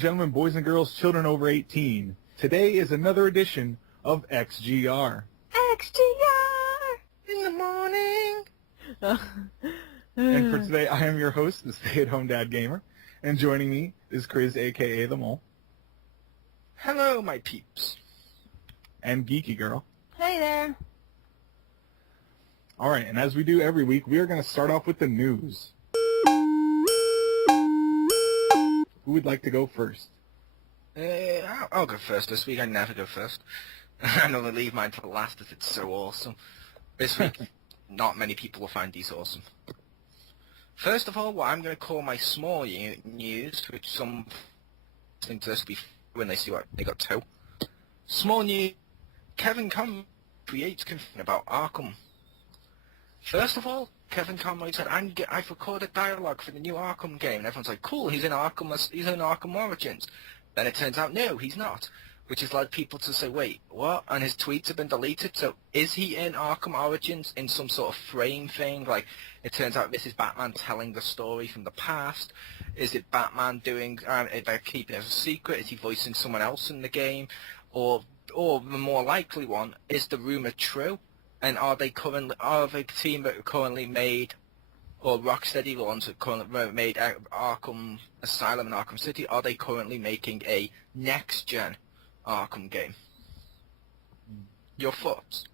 gentlemen, boys and girls, children over 18. Today is another edition of XGR. XGR in the morning. And for today, I am your host, the stay-at-home dad gamer. And joining me is Chris, a.k.a. The Mole. Hello, my peeps. And Geeky Girl. Hey there. All right, and as we do every week, we are going to start off with the news. Who would like to go first? I'll go first this week. I never go first. I normally leave mine to the last as it's so awesome. This week, not many people will find these awesome. First of all, what I'm going to call my small news, which some think this will be when they see what they got to. Small news, Kevin Conroy creates confusion about Arkham. First of all, Kevin Conroy said, I've recorded dialogue for the new Arkham game. And everyone's like, cool, he's in Arkham Origins. Then it turns out, no, he's not. Which has led people to say, wait, what? And his tweets have been deleted, so is he in Arkham Origins in some sort of frame thing? Like, it turns out this is Batman telling the story from the past. Is it Batman doing, they're keeping it as a secret? Is he voicing someone else in the game? Or the more likely one, is the rumor true? And are the team that currently made, or Rocksteady, the ones that currently made Arkham Asylum and Arkham City, are they currently making a next-gen Arkham game? Your thoughts?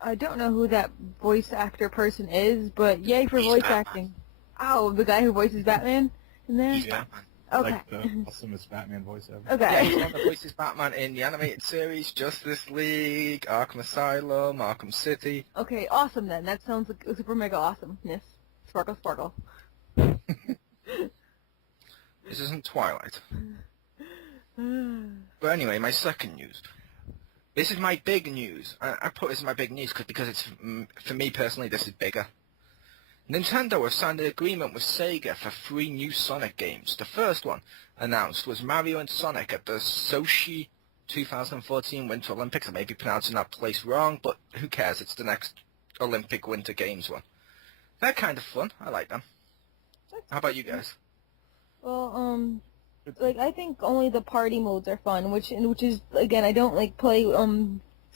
I don't know who that voice actor person is, but yay for voice acting. Oh, the guy who voices Batman in there? He's Batman. Okay. Like the awesomest Batman voice ever. Okay. Yeah, he's the one that voices Batman in the animated series, Justice League, Arkham Asylum, Arkham City. Okay, awesome then. That sounds like super mega awesomeness. Sparkle, sparkle. This isn't Twilight. But anyway, my second news. This is my big news. I put this in my big news because it's, for me personally, this is bigger. Nintendo has signed an agreement with Sega for 3 new Sonic games. The first one announced was Mario and Sonic at the Sochi 2014 Winter Olympics. I may be pronouncing that place wrong, but who cares? It's the next Olympic Winter Games one. They're kind of fun. I like them. How about you guys? Well, like I think only the party modes are fun, which is again I don't like play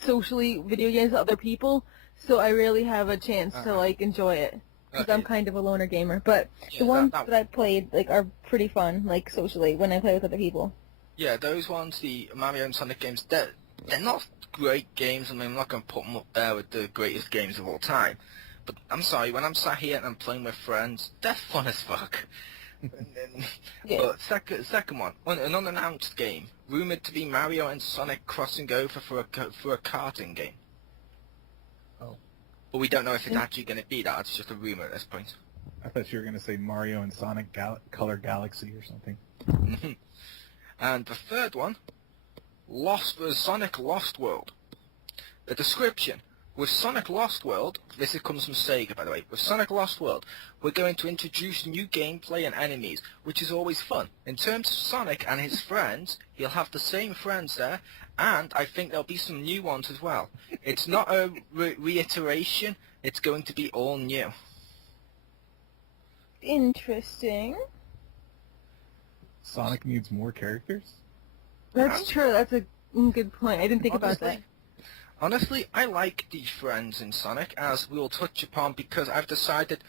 socially video games with other people, so I rarely have a chance to like enjoy it. Because I'm kind of a loner gamer, but Yeah, the ones that I played like are pretty fun, like socially when I play with other people. Yeah, those ones, the Mario and Sonic games, they're not great games. I mean, I'm not going to put them up there with the greatest games of all time. But I'm sorry, when I'm sat here and I'm playing with friends, they're fun as fuck. Yeah. But second one, an unannounced game, rumored to be Mario and Sonic crossing over for a karting game. Oh. But we don't know if it's actually going to be that. It's just a rumor at this point. I thought you were going to say Mario and Sonic Color Galaxy or something. And the third one, Sonic Lost World. The description. With Sonic Lost World, this comes from Sega by the way, with Sonic Lost World, we're going to introduce new gameplay and enemies, which is always fun. In terms of Sonic and his friends, he'll have the same friends there, and I think there'll be some new ones as well. It's not a reiteration, it's going to be all new. Interesting. Sonic needs more characters? That's true. That's a good point. I didn't think about that. Honestly, I like these friends in Sonic, as we'll touch upon, because I've decided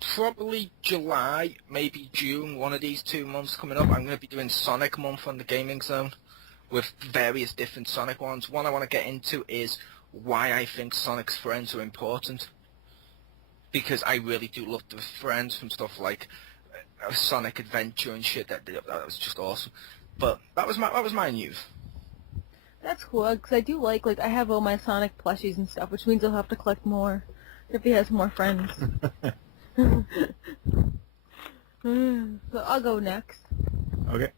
probably July, maybe June, one of these 2 months coming up, I'm going to be doing Sonic Month on the Gaming Zone with various different Sonic ones. One I want to get into is why I think Sonic's friends are important, because I really do love the friends from stuff like Sonic Adventure and shit. That was just awesome. But that was my news. That's cool, because I do like I have all my Sonic plushies and stuff, which means I'll have to collect more if he has more friends. So I'll go next. Okay.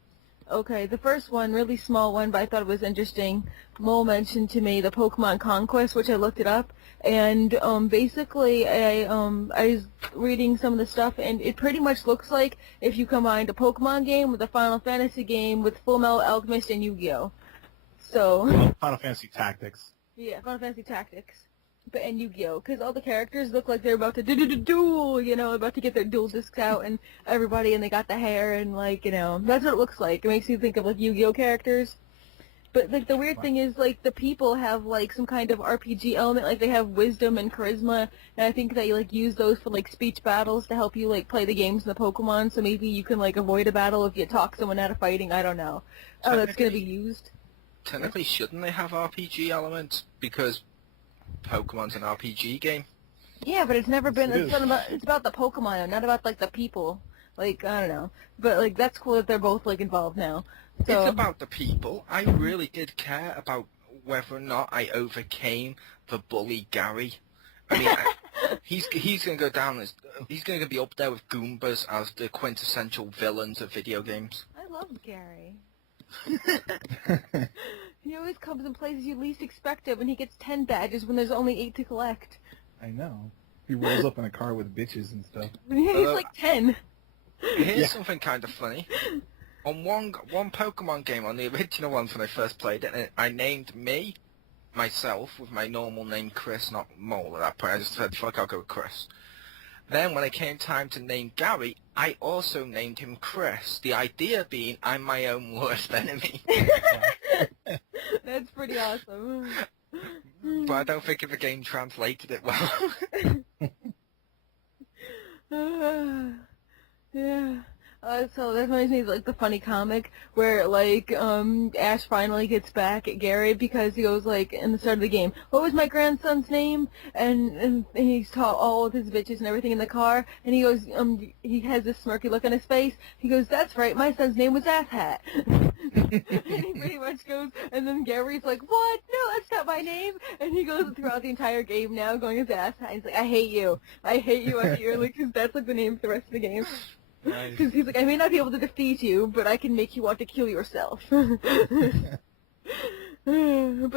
Okay, the first one, really small one, but I thought it was interesting. Mo mentioned to me the Pokemon Conquest, which I looked it up, and basically I was reading some of the stuff, and it pretty much looks like if you combined a Pokemon game with a Final Fantasy game with Full Metal Alchemist and Yu-Gi-Oh! So Final Fantasy Tactics. yeah, Final Fantasy Tactics. But and Yu-Gi-Oh, because all the characters look like they're about to duel, about to get their duel discs out, and everybody, and they got the hair, and like, that's what it looks like. It makes you think of like Yu-Gi-Oh characters. But like the weird thing is like the people have like some kind of RPG element, like they have wisdom and charisma, and I think they like use those for like speech battles to help you like play the games in the Pokemon. So maybe you can like avoid a battle if you talk someone out of fighting. I don't know. Oh, that's gonna be used. Technically, shouldn't they have RPG elements because Pokemon's an RPG game? Yeah, but it's never been. Yes, It's about the Pokemon, not about like the people. Like I don't know, but like that's cool that they're both like involved now. So, It's about the people. I really did care about whether or not I overcame the bully Gary. I mean, he's gonna go down as he's gonna be up there with Goombas as the quintessential villains of video games. I love Gary. He always comes in places you least expect it when he gets 10 badges when there's only 8 to collect. I know. He rolls up in a car with bitches and stuff. He's like 10. Here's something kind of funny. On one Pokemon game, on the original ones when I first played it, I named myself, with my normal name Chris, not Mole at that point. I just said, fuck, I'll go with Chris. Then when it came time to name Gary, I also named him Chris. The idea being I'm my own worst enemy. That's pretty awesome. But I don't think the game translated it well. Yeah. So that reminds me of like the funny comic where like Ash finally gets back at Gary because he goes like in the start of the game, what was my grandson's name? And he's taught all of his bitches and everything in the car, and he goes he has this smirky look on his face. He goes, that's right, my son's name was Asshat. And he pretty much goes, and then Gary's like, what? No, that's not my name. And he goes throughout the entire game now going as Asshat. He's like, I hate you, because that's like the name for the rest of the game. Because he's like, I may not be able to defeat you, but I can make you want to kill yourself. But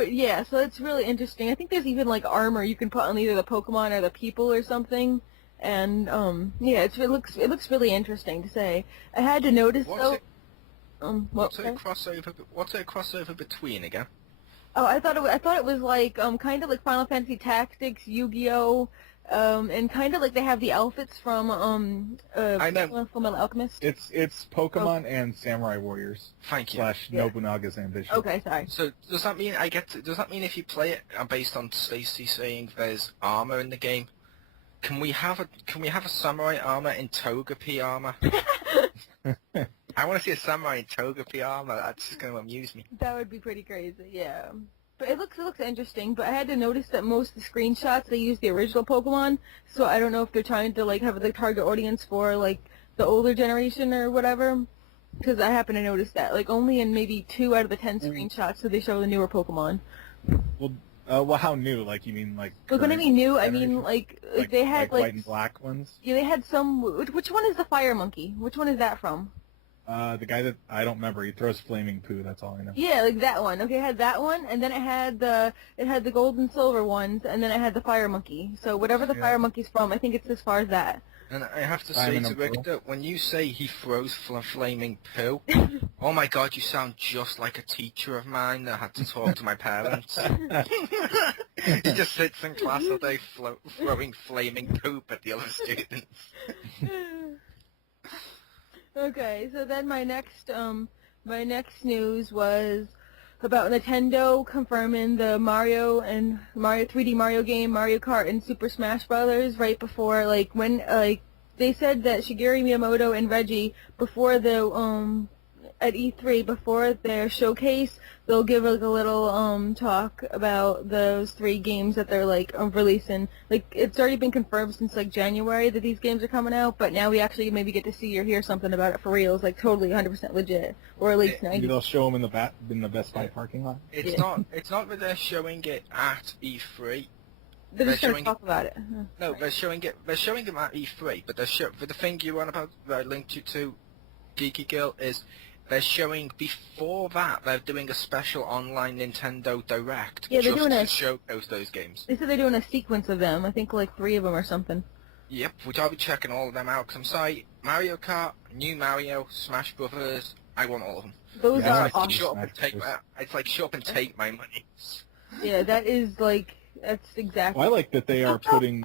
yeah, so it's really interesting. I think there's even like armor you can put on either the Pokemon or the people or something. And yeah, it looks really interesting to say. I had to notice though. What's it a crossover between again? Oh, I thought it was like kind of like Final Fantasy Tactics, Yu-Gi-Oh. And kind of like they have the outfits from Fullmetal Alchemist. It's Pokemon and Samurai Warriors. Thank you. / Nobunaga's Ambition. Okay, sorry. So does that mean does that mean if you play it based on Stacy saying there's armor in the game? Can we have a samurai armor in Togepi armor? I want to see a samurai in Togepi armor. That's just going to amuse me. That would be pretty crazy, yeah. But it looks interesting, but I had to notice that most of the screenshots, they use the original Pokemon, so I don't know if they're trying to, like, have the target audience for, like, the older generation or whatever, because I happen to notice that. Like, only in maybe 2 out of the 10 screenshots do they show the newer Pokemon. Well, how new? Like, you mean, like... Look, when I mean new, I mean, like they had, like... white and black ones? Yeah, they had some... Which one is the Fire Monkey? Which one is that from? The guy that I don't remember, he throws flaming poo. That's all I know. Yeah, like that one. Okay, it had that one, and then it had the gold and silver ones, and then it had the fire monkey. So whatever the fire monkey's from, I think it's as far as that. And I have to say to Victor, when you say he throws flaming poo, oh my God, you sound just like a teacher of mine that had to talk to my parents. He just sits in class all day throwing flaming poop at the other students. Okay, so then my next news was about Nintendo confirming the Mario 3D Mario game, Mario Kart and Super Smash Brothers right before they said that Shigeru Miyamoto and Reggie before the at E3 before their showcase they'll give like a little talk about those 3 games that they're like releasing. Like it's already been confirmed since like January that these games are coming out, but now we actually maybe get to see or hear something about it for real. It's like totally 100% legit, or at least 90%. Maybe they'll show them in the Best Buy parking lot. It's not that they're showing it at E3. They're just going to talk about it. No, they're showing it at E3, but for the thing you want about that I linked you to, Geeky Girl, is they're showing before that they're doing a special online Nintendo Direct to showcase those games. They said they're doing a sequence of them. I think like 3 of them or something. Yep, which I'll be checking all of them out. Cause I'm sorry, Mario Kart, New Mario, Smash Brothers, I want all of them. Those are awesome. awesome. It's like shut up and take my money. Yeah, that is like that's exactly. Well, I like that they are putting.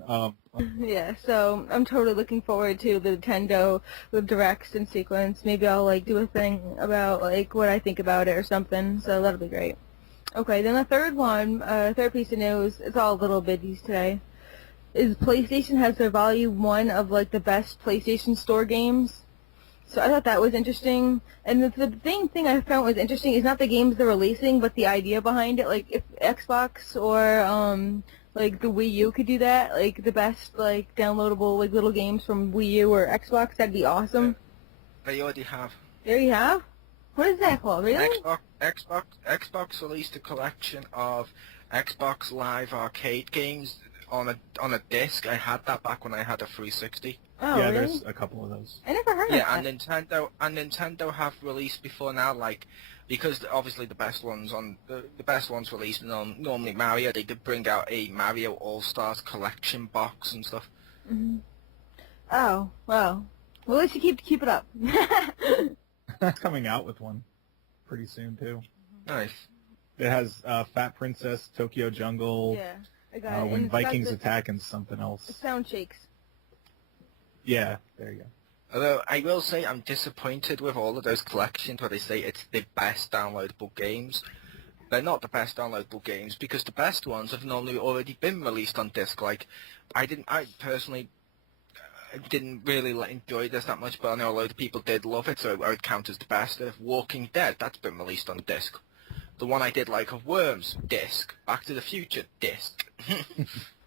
Yeah, so I'm totally looking forward to the Nintendo with directs in sequence. Maybe I'll like do a thing about like what I think about it or something. So that'll be great. Okay, then the third piece of news. It's all little biddies today. Is PlayStation has their volume 1 of like the best PlayStation Store games. So I thought that was interesting. And the thing I found was interesting is not the games they're releasing, but the idea behind it. Like if Xbox or like the Wii U could do that, like the best like downloadable like little games from Wii U or Xbox, that'd be awesome. They already have. There you have. What is that called? Really? Xbox released a collection of Xbox Live Arcade games on a disc. I had that back when I had a 360. Oh, yeah, really? there's a couple of those. I never heard of Yeah, that. and Nintendo have released before now, like because obviously the best ones released normally Mario. They did bring out a Mario All Stars collection box and stuff. Mm-hmm. Oh, well, at least you keep it up. That's coming out with one pretty soon too. Nice. It has Fat Princess, Tokyo Jungle, Yeah, I got it. When And it's got Vikings the Attack, and something else. sound shakes. Yeah, there you go. Although I will say I'm disappointed with all of those collections where they say it's the best downloadable games. They're not the best downloadable games because the best ones have normally already been released on disc. Like, I personally didn't really enjoy this that much, but I know a load of people did love it, so I would count as the best. Of Walking Dead, that's been released on disc. The one I did like of Worms, disc. Back to the Future, disc.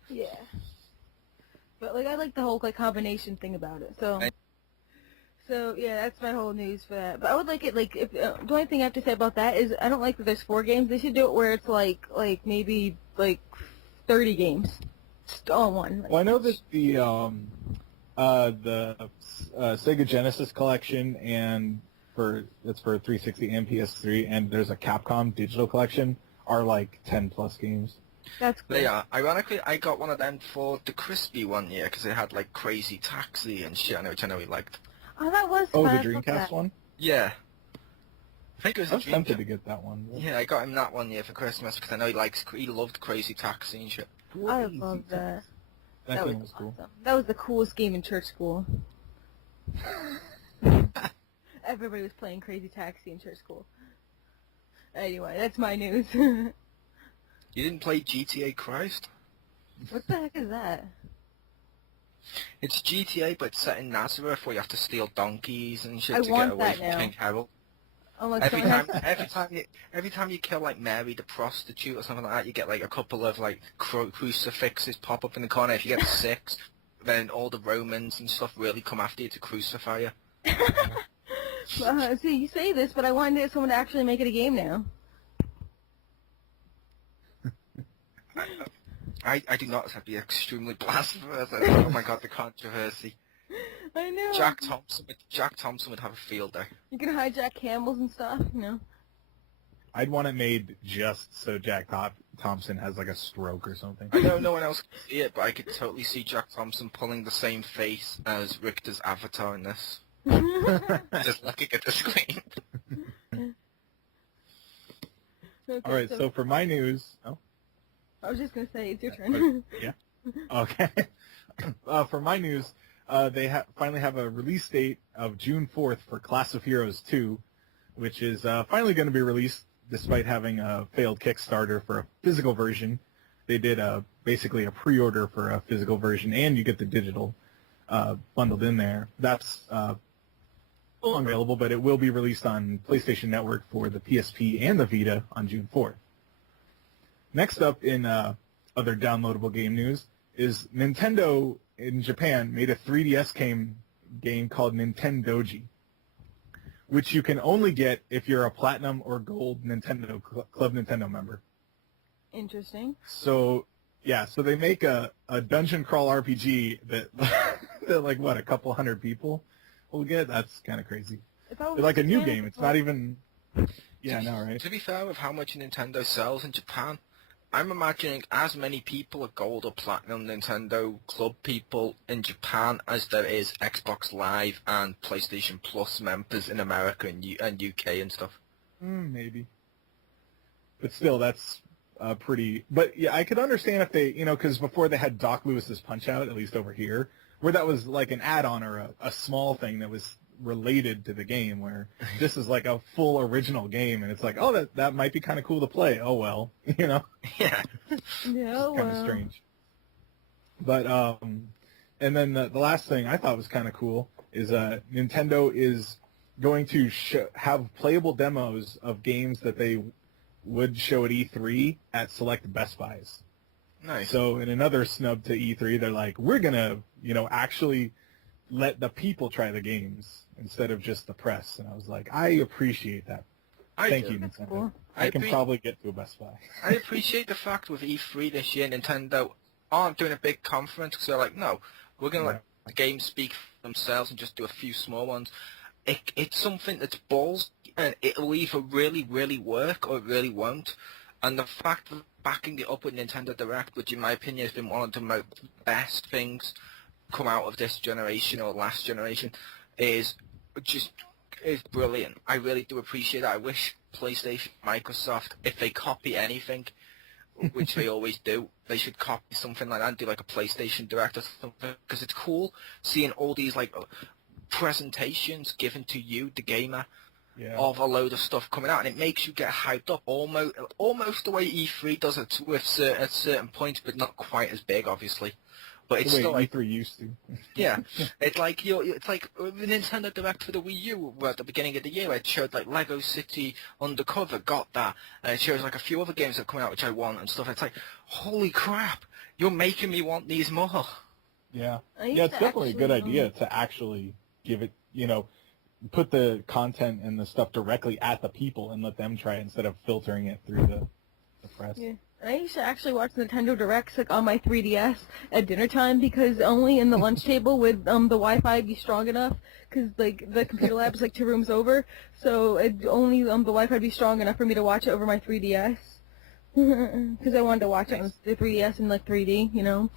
Yeah. But like I like the whole like combination thing about it. So yeah, that's my whole news for that. But I would like it like if the only thing I have to say about that is I don't like that there's 4 games. They should do it where it's like maybe like 30 games, just all in one. Like, Well, I know that the Sega Genesis collection it's for 360 and PS3, and there's a Capcom digital collection are like 10 plus games. that's cool. They are. Ironically, I got one of them for the Crispy one year because it had like Crazy Taxi and shit, which I know he liked. Oh, that was Oh, fun. the I love Dreamcast that. one? Yeah. I think it was I a was tempted Dreamcast. to get that one. Yeah, I got him that one year for Christmas because I know he loved Crazy Taxi and shit. I love that. That game was cool. Awesome. That was the coolest game in church school. Everybody was playing Crazy Taxi in church school. Anyway, that's my news. You didn't play GTA Christ? What the heck is that? It's GTA, but it's set in Nazareth where you have to steal donkeys and shit I to want get away that from now. King Harold. Oh, like Every someone time, has- every time you kill like Mary the prostitute or something like that, you get like a couple of like crucifixes pop up in the corner. If you get 6, then all the Romans and stuff really come after you to crucify you. See, you say this, but I wanted someone to actually make it a game now. I do not. That'd be extremely blasphemous. Oh my god, the controversy. I know. Jack Thompson would have a field day. You can hijack camels and stuff, you know. I'd want it made just so Jack Thompson has like a stroke or something. I know no one else can see it, but I could totally see Jack Thompson pulling the same face as Richter's avatar in this. Just looking at the screen. Okay, All right, so for my news... Oh, I was just going to say, it's your turn. yeah? Okay. For my news, they finally have a release date of June 4th for Class of Heroes 2, which is finally going to be released despite having a failed Kickstarter for a physical version. They did basically a pre-order for a physical version, and you get the digital bundled in there. That's still available, but it will be released on PlayStation Network for the PSP and the Vita on June 4th. Next up in other downloadable game news is Nintendo in Japan made a 3DS game called Nintendoji, which you can only get if you're a Platinum or Gold Nintendo Club Nintendo member. Interesting. So, yeah, so they make a dungeon crawl RPG that, that like, what, a couple hundred people will get? That's kind of crazy. If I was It's like a new Japan, game. It's not even... Yeah, no, right? To be fair with how much Nintendo sells in Japan, I'm imagining as many people are Gold or Platinum Nintendo Club people in Japan as there is Xbox Live and PlayStation Plus members in America and UK and stuff. Maybe. But still, that's pretty. But yeah, I could understand if they, because before they had Doc Lewis's Punch Out, at least over here, where that was like an add-on or a small thing that was related to the game. Where this is like a full original game, and it's like, oh, that might be kind of cool to play. Oh well, Yeah. Yeah, kind of strange. But and then the last thing I thought was kind of cool is Nintendo is going to have playable demos of games that they would show at E3 at select Best Buys. Nice. So in another snub to E3, they're like, we're gonna, actually let the people try the games instead of just the press. And I was like, I appreciate that. Thank you, Nintendo. Cool. I can probably get to a Best Buy. I appreciate the fact with E3 this year, Nintendo aren't doing a big conference because they're like, no, we're going to let the games speak for themselves and just do a few small ones. It's something that's balls, and it'll either really, really work or it really won't. And the fact of backing it up with Nintendo Direct, which in my opinion has been one of the best things come out of this generation or last generation, is brilliant. I really do appreciate that. I wish PlayStation, Microsoft, if they copy anything, which they always do, they should copy something like that and do like a PlayStation Direct or something, because it's cool seeing all these like presentations given to you, the gamer, of a load of stuff coming out, and it makes you get hyped up almost the way E3 does it at certain points, but not quite as big, obviously. But it's the way still like, E3 used to. yeah, it's like it's like the Nintendo Direct for the Wii U at the beginning of the year. It showed like Lego City Undercover, got that, and it shows like a few other games that are coming out which I want and stuff. It's like, holy crap, you're making me want these more. Yeah, it's definitely a good idea to actually give it, put the content and the stuff directly at the people and let them try it instead of filtering it through the press. Yeah. I used to actually watch Nintendo Directs like on my 3DS at dinner time, because only in the lunch table would the Wi-Fi be strong enough, because like the computer lab is like 2 rooms over, so only the Wi-Fi would be strong enough for me to watch it over my 3DS, because I wanted to watch it on the 3DS in like 3D,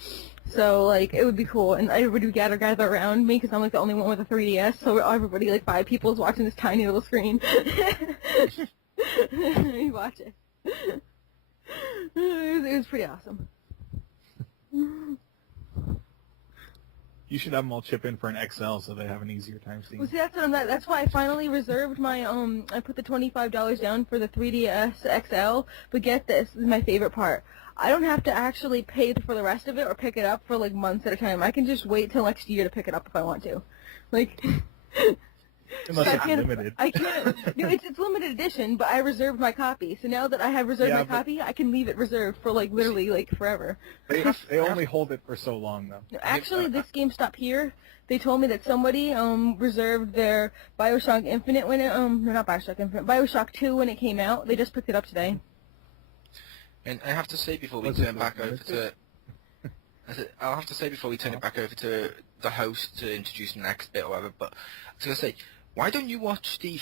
So like it would be cool, and everybody would gather around me because I'm like the only one with a 3DS. So everybody, like 5 people, is watching this tiny little screen. You watch it. It was pretty awesome. You should have them all chip in for an XL so they have an easier time seeing. Well, see, that's why I finally reserved my I put the $25 down for the 3DS XL. But get this is my favorite part. I don't have to actually pay for the rest of it or pick it up for like months at a time. I can just wait till next year to pick it up if I want to. Like, unless it's limited. I can't. It's limited edition, but I reserved my copy. So now that I have reserved my copy, I can leave it reserved for like literally like forever. They only hold it for so long though. No, actually, this GameStop here, they told me that somebody reserved their BioShock Infinite when it no, not BioShock Infinite, BioShock 2 when it came out. They just picked it up today. And I have to say before we turn back over to, I'll have to say before we turn it back over to the host to introduce the next bit or whatever. But I was gonna say, why don't you watch the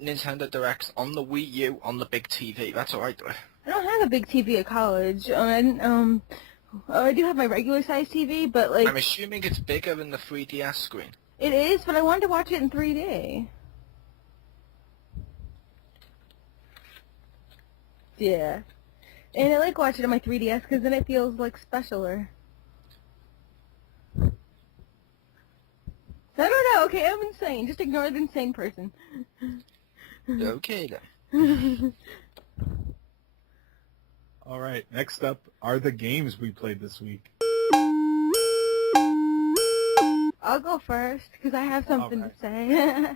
Nintendo Directs on the Wii U on the big TV? That's all right. I don't have a big TV at college. I do have my regular size TV, but like I'm assuming it's bigger than the 3DS screen. It is, but I wanted to watch it in 3D. Yeah. And I like watching it on my 3DS because then it feels like specialer. I don't know. Okay, I'm insane. Just ignore the insane person. Okay then. All right. Next up are the games we played this week. I'll go first because I have something to say.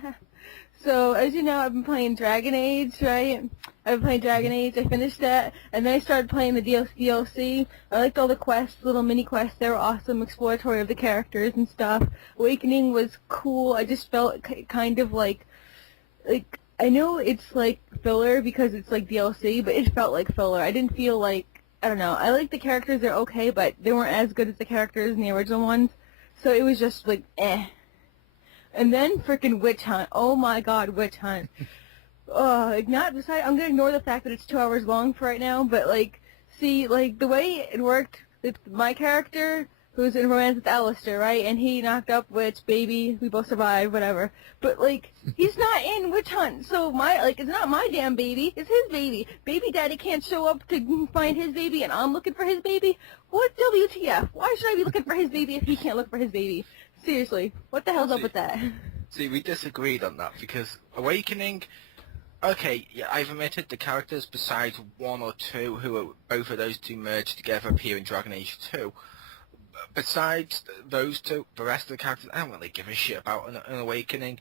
So, as you know, I've been playing Dragon Age, right? I've been playing Dragon Age, I finished that, and then I started playing the DLC. I liked all the quests, little mini quests, they were awesome, exploratory of the characters and stuff. Awakening was cool, I just felt kind of like, I know it's like filler because it's like DLC, but it felt like filler. I didn't feel like, I don't know, I like the characters, they're okay, but they weren't as good as the characters in the original ones, so it was just like, eh. And then frickin' Witch Hunt. Oh my god, Witch Hunt. I'm gonna ignore the fact that it's 2 hours long for right now, but like, see, like, the way it worked with my character, who's in romance with Alistair, right? And he knocked up Witch, baby, we both survived, whatever. But, like, he's not in Witch Hunt, so it's not my damn baby, it's his baby. Baby daddy can't show up to find his baby, and I'm looking for his baby? What WTF? Why should I be looking for his baby if he can't look for his baby? Seriously, what the hell's up with that? See, we disagreed on that, because Awakening... Okay, yeah, I've omitted the characters besides one or two who are both of those two merged together appear in Dragon Age 2. Besides those two, the rest of the characters, I don't really give a shit about an Awakening,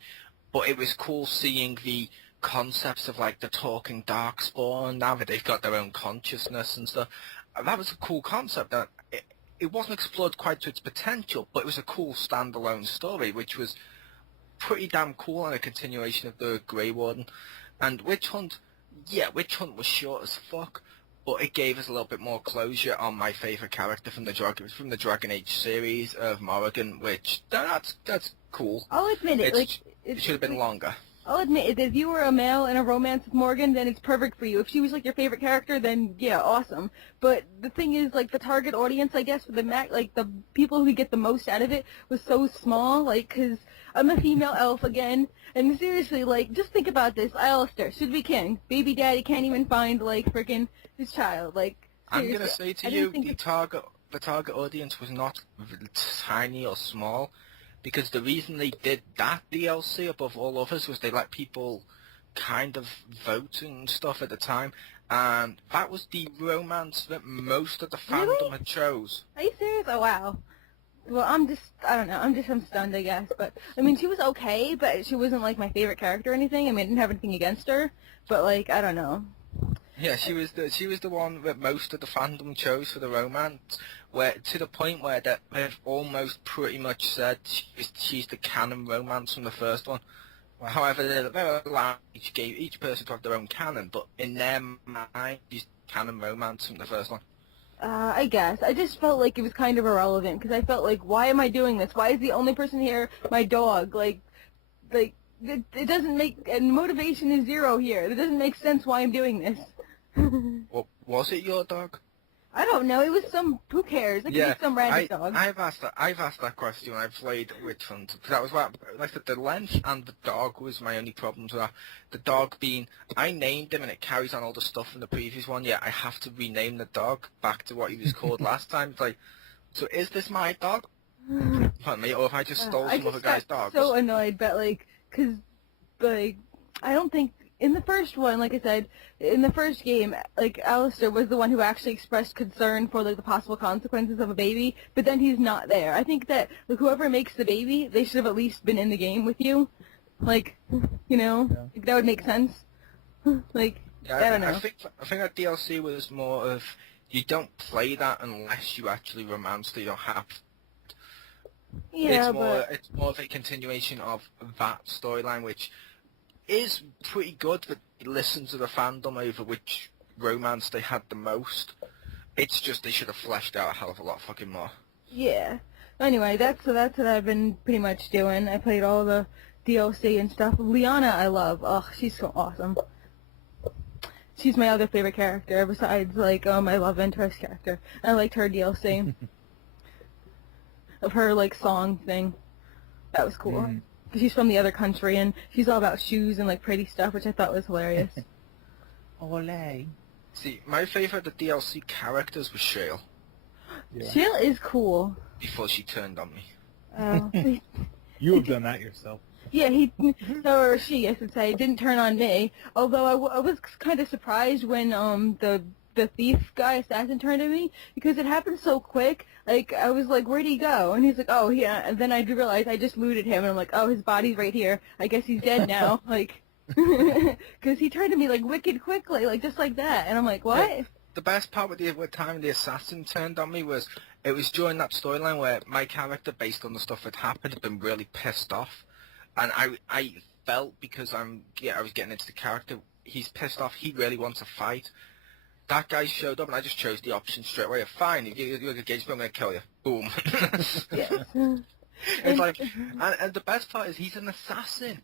but it was cool seeing the concepts of, like, the talking Darkspawn, now that they've got their own consciousness and stuff. That was a cool concept. It wasn't explored quite to its potential, but it was a cool standalone story, which was pretty damn cool and a continuation of the Grey Warden. And Witch Hunt, yeah, Witch Hunt was short as fuck, but it gave us a little bit more closure on my favourite character from the Dragon Age series of Morrigan, which that's cool. I'll admit it, It should have been longer. I'll admit it, if you were a male in a romance with Morgan, then it's perfect for you. If she was, like, your favorite character, then, yeah, awesome. But the thing is, like, the target audience, I guess, for the people who get the most out of it was so small, like, 'cause I'm a female elf again, and seriously, like, just think about this. Alistair should be king. Baby daddy can't even find, like, frickin' his child, like, seriously. I'm gonna say to you, the target audience was not tiny or small, because the reason they did that DLC above all others was they let people kind of vote and stuff at the time, and that was the romance that most of the fandom had chose. Are you serious? Oh, wow. Well, I don't know, I'm stunned, I guess, but, I mean, she was okay, but she wasn't, like, my favorite character or anything. I mean, I didn't have anything against her, but, like, I don't know. Yeah, she was the one that most of the fandom chose for the romance, where to the point where they've almost pretty much said she's the canon romance from the first one. However, they're allowed each person to have their own canon, but in their mind, she's canon romance from the first one. I guess. I just felt like it was kind of irrelevant, because I felt like, why am I doing this? Why is the only person here my dog? Like, it doesn't make, and motivation is zero here. It doesn't make sense why I'm doing this. Well, was it your dog? I don't know. It was who cares? It could be some random dog. I've asked that question when I played Witch Hunt, because that was like I said, the length and the dog was my only problems with that. The dog being, I named him and it carries on all the stuff from the previous one, yet I have to rename the dog back to what he was called last time. It's like, so is this my dog? Pardon me, or have I just stole some other guy's dog? So annoyed, but like, cause like, I don't think in the first one, like I said, in the first game, like Alistair was the one who actually expressed concern for like the possible consequences of a baby, but then he's not there. I think that like, whoever makes the baby, they should have at least been in the game with you, like, you know, like, that would make sense. Like, yeah, I don't know. I think that DLC was more of you don't play that unless you actually romance it. You don't have. Yeah, it's more of a continuation of that storyline, which is pretty good, but listen to the fandom over which romance they had the most. It's just they should have fleshed out a hell of a lot fucking more. Yeah. Anyway, that's what I've been pretty much doing. I played all the DLC and stuff. Liana I love. Oh, she's so awesome. She's my other favorite character besides like my love interest character. I liked her DLC. Of her like song thing. That was cool. She's from the other country, and she's all about shoes and like pretty stuff, which I thought was hilarious. Olé. See, my favourite of the DLC characters was Shale. Yeah. Shale is cool. Before she turned on me. Oh. You have done that yourself. Yeah, or she, I should say, didn't turn on me. Although I was kind of surprised when the thief guy, assassin, turned on me, because it happened so quick. Like, I was like, where'd he go? And he's like, oh, yeah. And then I realized I just looted him, and I'm like, oh, his body's right here. I guess he's dead now. Like, because he turned to me, like, wicked quickly, like, just like that. And I'm like, what? Yeah, the best part with the time the assassin turned on me was, it was during that storyline where my character, based on the stuff that happened, had been really pissed off. And I felt, because I was getting into the character, he's pissed off, he really wants to fight. That guy showed up, and I just chose the option straight away. Fine, if you're engaged, I'm going to kill you. Boom. It's like, and the best part is he's an assassin.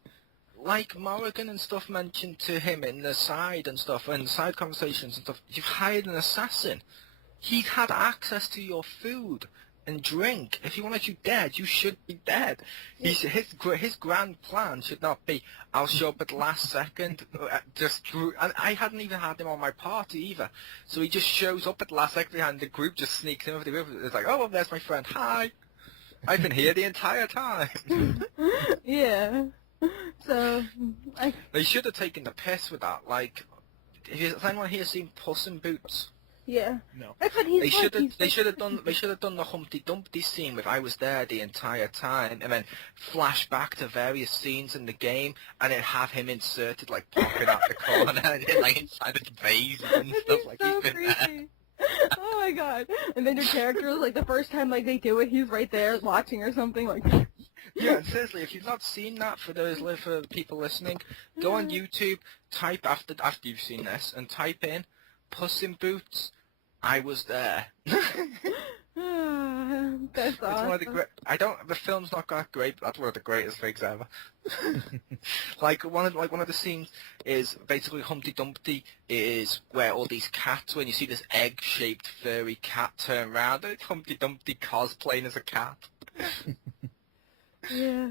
Like Morrigan and stuff mentioned to him in the side and stuff, and side conversations and stuff. You've hired an assassin. He's had access to your food. and drink. If he wanted you dead, you should be dead. His grand plan should not be, I'll show up at the last second. And I hadn't even had him on my party either. So he just shows up at the last second and the group just sneaks in over the river. It's like, oh, well, there's my friend. Hi. I've been here the entire time. Yeah. So, They should have taken the piss with that. Like, has anyone here seen Puss in Boots? yeah. No. That's what he's like. They should have done the Humpty Dumpty scene with I was there the entire time, and then flash back to various scenes in the game, and then have him inserted like popping out the corner and like inside the vase and stuff like so he's been there. creepy. Oh my god. And then your character is like the first time like they do it, he's right there watching or something like. Yeah, and seriously, if you've not seen that, for the people listening, go on YouTube, type after you've seen this, and type in Puss in Boots. I was there. That's It's one awesome. of the film's not that great, but that's one of the greatest things ever. like one of the scenes is basically Humpty Dumpty is where all these cats, when you see this egg-shaped furry cat turn around, it's Humpty Dumpty cosplaying as a cat. Yeah.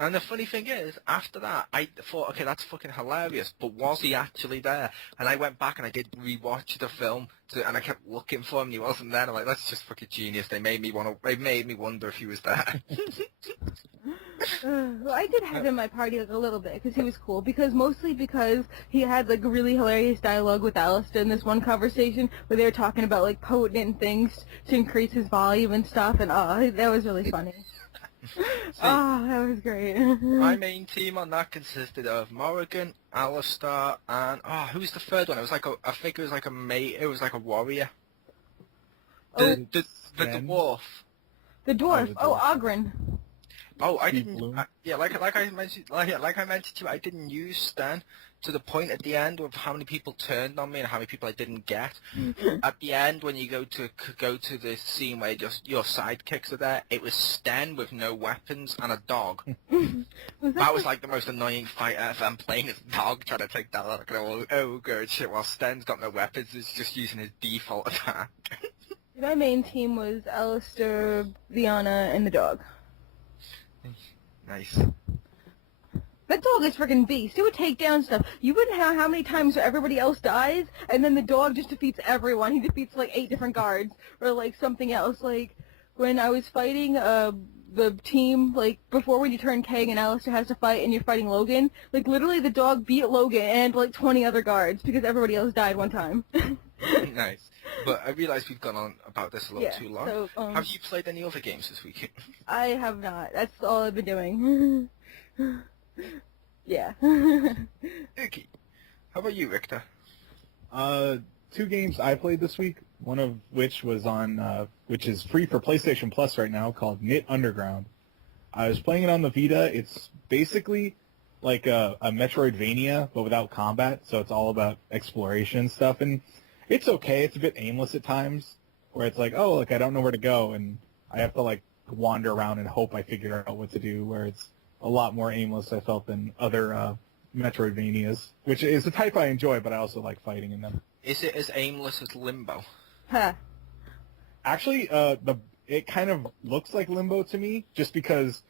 And the funny thing is, after that, I thought, okay, that's fucking hilarious, but was he actually there? And I went back and I did rewatch the film, and I kept looking for him, and he wasn't there. And I'm like, that's just fucking genius. They made me wonder if he was there. Well, I did have him in my party like a little bit because he was cool. Mostly because he had like really hilarious dialogue with Alistair in this one conversation where they were talking about like potent things to increase his volume and stuff, and that was really funny. That was great. My main team on that consisted of Morrigan, Alistair, and who's the third one? It was like I think it was like a mate. It was like a warrior. The dwarf. The dwarf. the dwarf. Ogren. Oh, I Steve didn't. Bloom. Like I mentioned to you, I didn't use Stan to the point at the end of how many people turned on me and how many people I didn't get. At the end, when you go to the scene where just your sidekicks are there, it was Stan with no weapons and a dog. That was like the most annoying fight ever. I'm playing as a dog trying to take down like an ogre and shit, while Stan's got no weapons, he's just using his default attack. My main team was Alistair, Viana, and the dog. Nice. That dog is freaking beast. It would take down stuff. You wouldn't have how many times everybody else dies, and then the dog just defeats everyone. He defeats like 8 different guards, or like something else. Like when I was fighting the team, like before when you turn Kang and Alistair has to fight, and you're fighting Logan, like literally the dog beat Logan and like 20 other guards because everybody else died one time. Nice. But I realise we've gone on about this a little too long. So, have you played any other games this week? I have not. That's all I've been doing. Yeah. Okay. How about you, Richter? 2 games I played this week, one of which was on, which is free for PlayStation Plus right now, called Knit Underground. I was playing it on the Vita. It's basically like a Metroidvania, but without combat, so it's all about exploration and stuff, and it's okay. It's a bit aimless at times, where it's like, oh, like I don't know where to go, and I have to like wander around and hope I figure out what to do, where it's a lot more aimless, I felt, than other Metroidvanias, which is a type I enjoy, but I also like fighting in them. Is it as aimless as Limbo? Huh. Actually, it kind of looks like Limbo to me, just because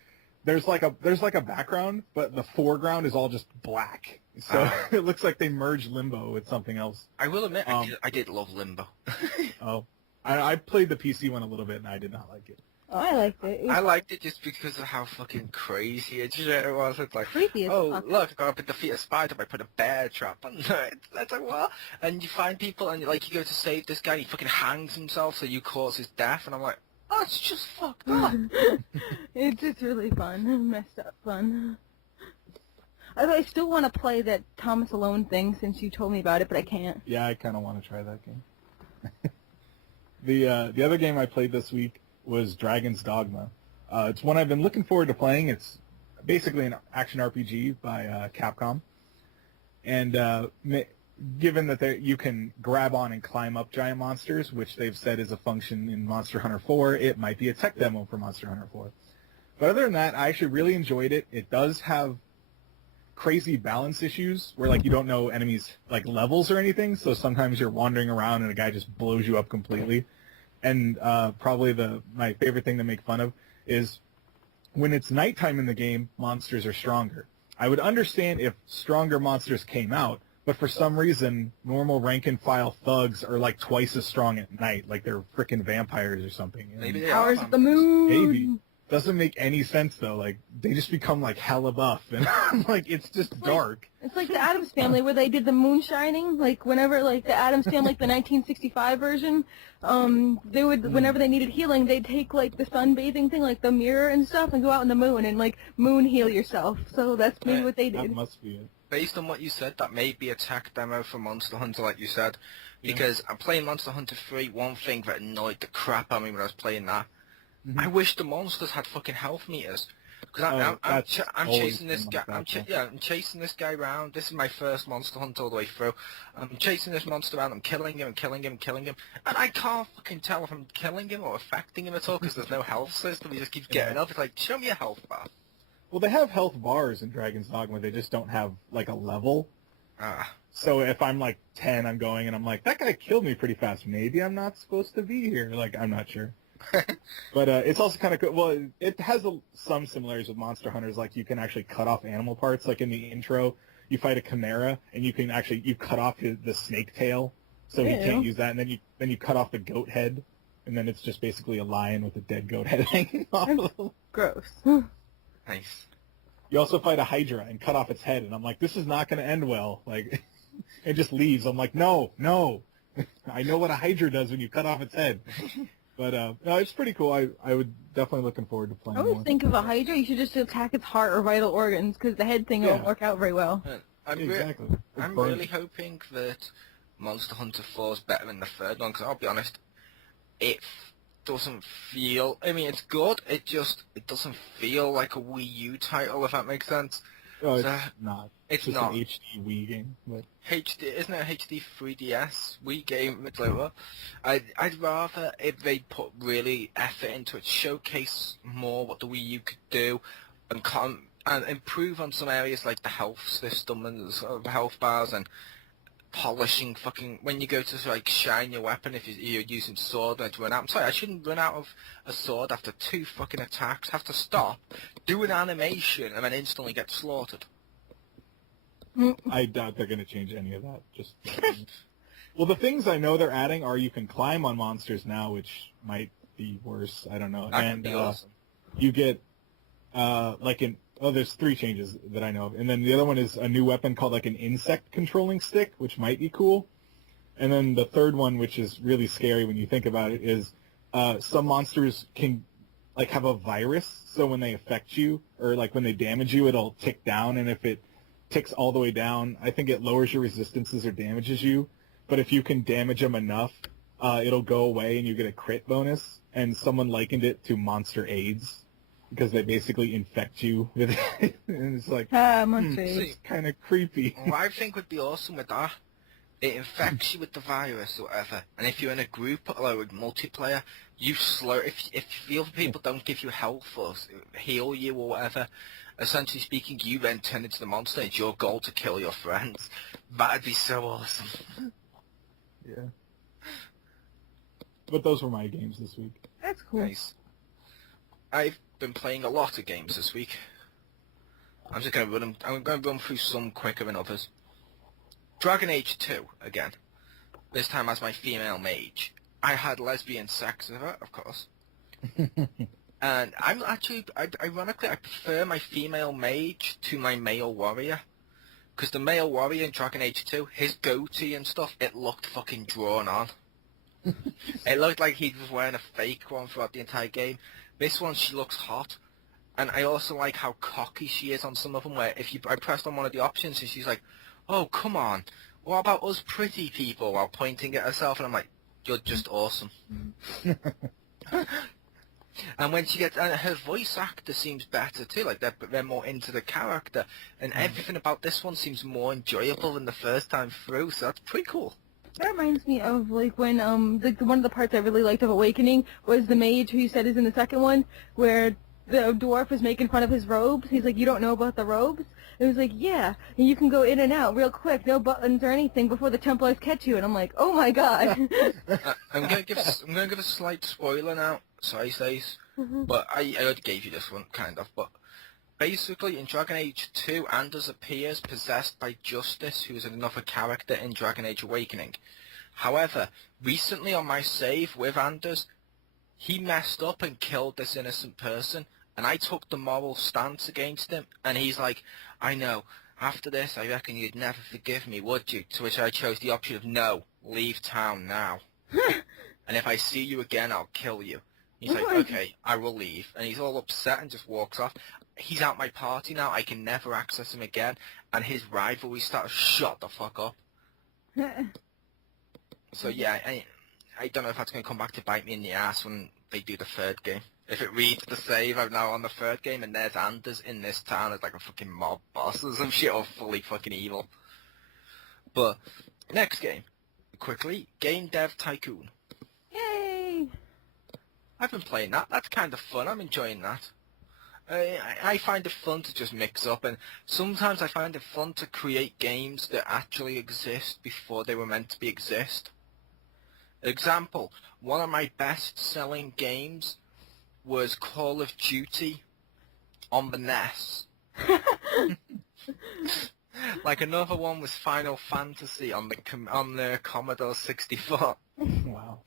there's like a background, but the foreground is all just black. So it looks like they merged Limbo with something else. I will admit, I did love Limbo. Oh, I played the PC one a little bit, and I did not like it. Oh, I liked it. I liked it just because of how fucking crazy and shit it was. It's like, Creepy as oh, fuck. look, I got up and defeat a spider by putting a bear trap on it. That's like, what? And you find people, and like, you go to save this guy, and he fucking hangs himself, so you cause his death, and I'm like, oh, it's just fucked up. It's really fun. Messed up fun. I still want to play that Thomas Alone thing since you told me about it, but I can't. Yeah, I kind of want to try that game. The other game I played this week was Dragon's Dogma. It's one I've been looking forward to playing. It's basically an action RPG by Capcom. And given that you can grab on and climb up giant monsters, which they've said is a function in Monster Hunter 4, it might be a tech demo for Monster Hunter 4. But other than that, I actually really enjoyed it. It does have crazy balance issues where like you don't know enemies like levels or anything, so sometimes you're wandering around and a guy just blows you up completely. And probably my favorite thing to make fun of is when it's nighttime in the game, monsters are stronger. I would understand if stronger monsters came out, but for some reason, normal rank and file thugs are like twice as strong at night, like they're freaking vampires or something. Maybe they Powers are of the moon. Maybe. Doesn't make any sense though. Like they just become like hella buff, and like it's just dark. It's like the Addams Family where they did the moon shining. Like whenever like the Addams Family, like the 1965 version, they would whenever they needed healing, they'd take like the sunbathing thing, like the mirror and stuff, and go out in the moon and like moon heal yourself. So that's maybe what they That did. must be it. Based on what you said, that may be a tech demo for Monster Hunter, like you said. Because I'm playing Monster Hunter 3, one thing that annoyed the crap out of me when I was playing that, I wish the monsters had fucking health meters. Because I'm chasing this guy. I'm chasing this guy around. This is my first Monster Hunter all the way through. I'm chasing this monster around. I'm killing him, and I can't fucking tell if I'm killing him or affecting him at all because there's no health system. He just keeps getting up. It's like, show me a health bar. Well, they have health bars in Dragon's Dogma. They just don't have like a level. So if I'm like 10, I'm going and I'm like, that guy killed me pretty fast. Maybe I'm not supposed to be here. Like, I'm not sure. But it's also kind of cool. Well, it has some similarities with Monster Hunters. Like you can actually cut off animal parts. Like in the intro, you fight a chimera and you can actually cut off the snake tail, so he can't use that. And then you cut off the goat head, and then it's just basically a lion with a dead goat head hanging off of him. Gross. Nice. You also fight a hydra and cut off its head, and I'm like, this is not going to end well. Like, it just leaves. I'm like, no. I know what a hydra does when you cut off its head. But no, it's pretty cool. I would definitely looking forward to playing I always more. think of a Hydra, you should just attack its heart or vital organs because the head thing won't work out very well. I'm really hoping that Monster Hunter 4 is better than the third one, because I'll be honest, it doesn't feel... I mean, it's good, it doesn't feel like a Wii U title, if that makes sense. Oh, it's not. It's just not. An HD Wii game. But... Isn't it a HD 3DS Wii game? It's like, what? I'd rather if they put really effort into it, showcase more what the Wii U could do, and improve on some areas like the health system and the sort of health bars and polishing fucking when you go to like shine your weapon if you're using sword and to run out. I'm sorry, I shouldn't run out of a sword after 2 fucking attacks. Have to stop, do an animation, and then instantly get slaughtered. I doubt they're going to change any of that. Just well, the things I know they're adding are you can climb on monsters now, which might be worse. I don't know. That could be awesome. You get there's 3 changes that I know of, and then the other one is a new weapon called like an insect controlling stick, which might be cool. And then the third one, which is really scary when you think about it, is some monsters can like have a virus, so when they affect you or like when they damage you, it'll tick down, and if it ticks all the way down, I think it lowers your resistances or damages you. But if you can damage them enough, it'll go away and you get a crit bonus. And someone likened it to Monster AIDS because they basically infect you with it. And it's like, Monster AIDS. it's kind of creepy. What I think would be awesome with that, it infects you with the virus or whatever, and if you're in a group or with multiplayer, you slow. If the other people don't give you health or heal you or whatever, essentially speaking, you then turn into the monster. It's your goal to kill your friends. That'd be so awesome. Yeah. But those were my games this week. That's cool. Nice. I've been playing a lot of games this week. I'm just going to run them. I'm going to run through some quicker than others. Dragon Age 2 again. This time as my female mage. I had lesbian sex with her, of course. And I'm actually, ironically, I prefer my female mage to my male warrior. Because the male warrior in Dragon Age 2, his goatee and stuff, it looked fucking drawn on. It looked like he was wearing a fake one throughout the entire game. This one, she looks hot. And I also like how cocky she is on some of them, where I pressed on one of the options and she's like, oh, come on, what about us pretty people, while pointing at herself, and I'm like, you're just awesome. And when she gets, and her voice actor seems better too, like they're more into the character, and everything about this one seems more enjoyable than the first time through, so that's pretty cool. That reminds me of like when one of the parts I really liked of Awakening was the mage who you said is in the second one, where the dwarf was making fun of his robes. He's like, you don't know about the robes? It was like, yeah, and you can go in and out real quick, no buttons or anything before the Templars catch you. And I'm like, oh my god. I'm gonna give a slight spoiler now. Sorry, Stace, but I already gave you this one, kind of. But basically, in Dragon Age 2, Anders appears possessed by Justice, who is another character in Dragon Age Awakening. However, recently on my save with Anders, he messed up and killed this innocent person, and I took the moral stance against him, and he's like, I know, after this I reckon you'd never forgive me, would you? To which I chose the option of no, leave town now. And if I see you again, I'll kill you. He's like, okay, I will leave. And he's all upset and just walks off. He's out my party now, I can never access him again, and his rivalry starts shut the fuck up. So yeah, I don't know if that's going to come back to bite me in the ass when they do the third game. If it reads the save, I'm now on the third game, and there's Anders in this town as like a fucking mob boss or some shit, or fully fucking evil. But, next game. Quickly, Game Dev Tycoon. Yay! I've been playing that. That's kind of fun. I'm enjoying that. I find it fun to just mix up, and sometimes I find it fun to create games that actually exist before they were meant to exist. Example, one of my best-selling games was Call of Duty on the NES. Like another one was Final Fantasy on the Commodore 64. Wow.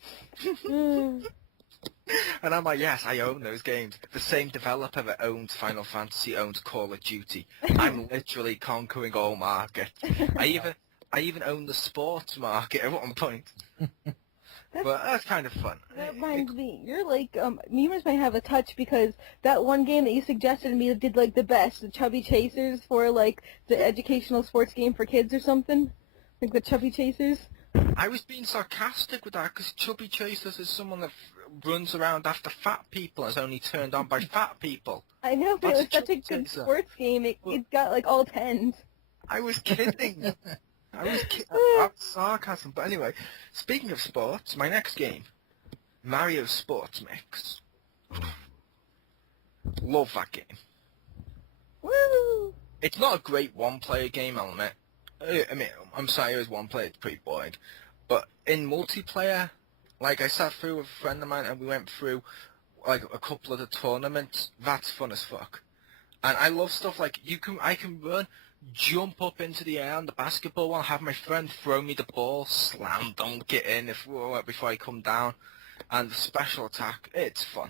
And I'm like, yes, I own those games. The same developer that owns Final Fantasy owns Call of Duty. I'm literally conquering all markets. I even own the sports market at one point. But that's kind of fun. That reminds me, you're like, you must might have a touch because that one game that you suggested to me did like the best, the Chubby Chasers for like the educational sports game for kids or something. Like the Chubby Chasers. I was being sarcastic with that because Chubby Chasers is someone that runs around after fat people and is only turned on by fat people. I know, but That's it was such a Chubby good Chaser. sports game. It got like all tens. I was kidding. That's sarcasm. But anyway, speaking of sports, my next game, Mario Sports Mix. Love that game. Woo! It's not a great one-player game, I'll admit. I mean, I'm sorry, it was one player, it's pretty boring. But in multiplayer, like I sat through with a friend of mine and we went through like a couple of the tournaments, that's fun as fuck. And I love stuff like I can run, jump up into the air on the basketball one, have my friend throw me the ball, slam dunk it in before I come down, and the special attack, it's fun.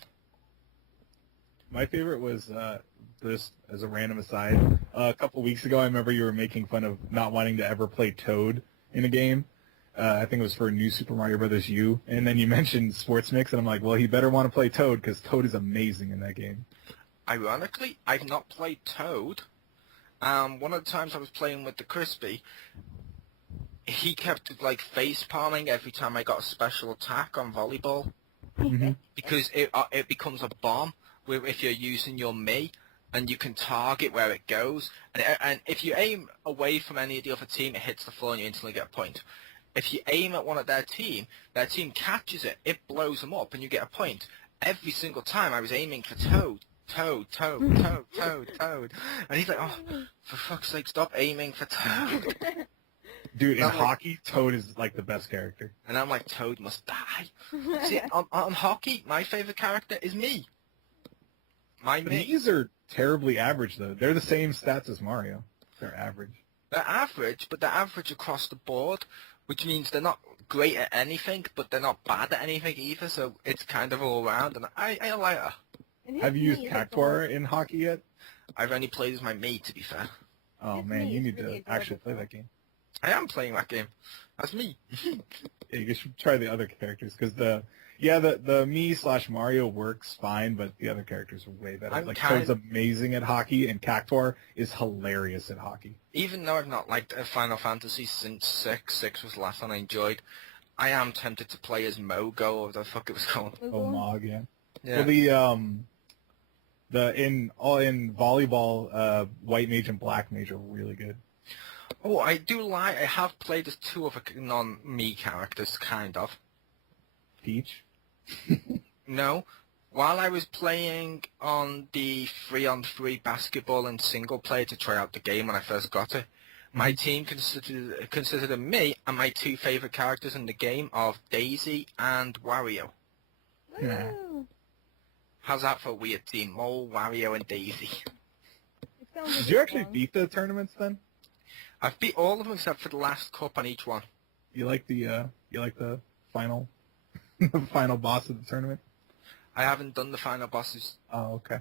My favorite was, just as a random aside, a couple weeks ago I remember you were making fun of not wanting to ever play Toad in a game. I think it was for New Super Mario Bros. U, and then you mentioned Sports Mix, and I'm like, well, he better want to play Toad, because Toad is amazing in that game. Ironically, I've not played Toad. One of the times I was playing with the Crispy, he kept like face palming every time I got a special attack on volleyball, because it becomes a bomb if you're using your Mii, and you can target where it goes, and if you aim away from any of the other team, it hits the floor and you instantly get a point. If you aim at one of their team catches it, it blows them up and you get a point. Every single time I was aiming for Toad. Toad. And he's like, oh, for fuck's sake, stop aiming for Toad. Dude, in hockey, Toad is like the best character. And I'm like, Toad must die. See, on hockey, my favorite character is me. My The Mii. Mii's are terribly average, though. They're the same stats as Mario. They're average. They're average, but they're average across the board, which means they're not great at anything, but they're not bad at anything either, so it's kind of all around, and I like her. Have you used Cactuar in hockey yet? I've only played as my Mii, to be fair. Oh, His man, Mii you is need really to actually play adorable. that game. I am playing that game. That's me. Yeah, you should try the other characters, because the Mii/Mario works fine, but the other characters are way better. I'm Toad's amazing at hockey, and Cactuar is hilarious at hockey. Even though I've not liked Final Fantasy since 6, 6 was the last one I enjoyed, I am tempted to play as Mogo, or the fuck it was called. Oh, Mog, yeah. Yeah. Well, in volleyball, White Mage and Black Mage are really good. Oh, I have played as two other non-me characters, kind of. Peach? No, While I was playing on the 3-on-3 basketball and single player to try out the game when I first got it, my team consisted of me and my two favorite characters in the game of Daisy and Wario. Yeah. Woo! How's that for a weird team? Mole, Wario, and Daisy. It sounds like Did you it's actually fun. beat the tournaments then? I've beat all of them except for the last cup on each one. You like the final the final boss of the tournament? I haven't done the final bosses. Oh, okay.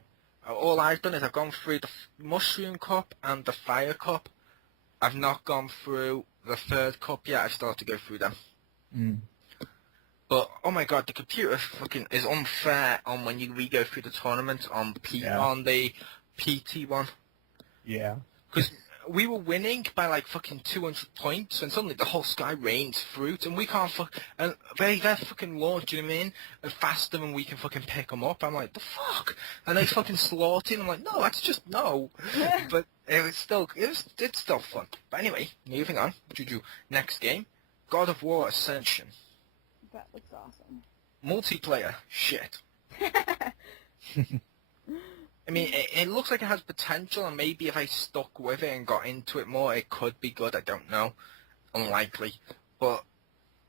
All I've done is I've gone through the Mushroom Cup and the Fire Cup. I've not gone through the third cup yet. I still have to go through them. Mm. But oh my god, the computer fucking is unfair on when you re-go through the tournament on on the PT one. Yeah. Because we were winning by like fucking 200 points, and suddenly the whole sky rains fruit, and we can't and they're fucking launching them in faster than we can fucking pick them up. I'm like, the fuck? And they fucking slaughtering. I'm like, no, that's just no. But it's still fun. But anyway, moving on. Juju, next game, God of War Ascension. That looks awesome. Multiplayer, shit. I mean, it looks like it has potential, and maybe if I stuck with it and got into it more, it could be good. I don't know. Unlikely. But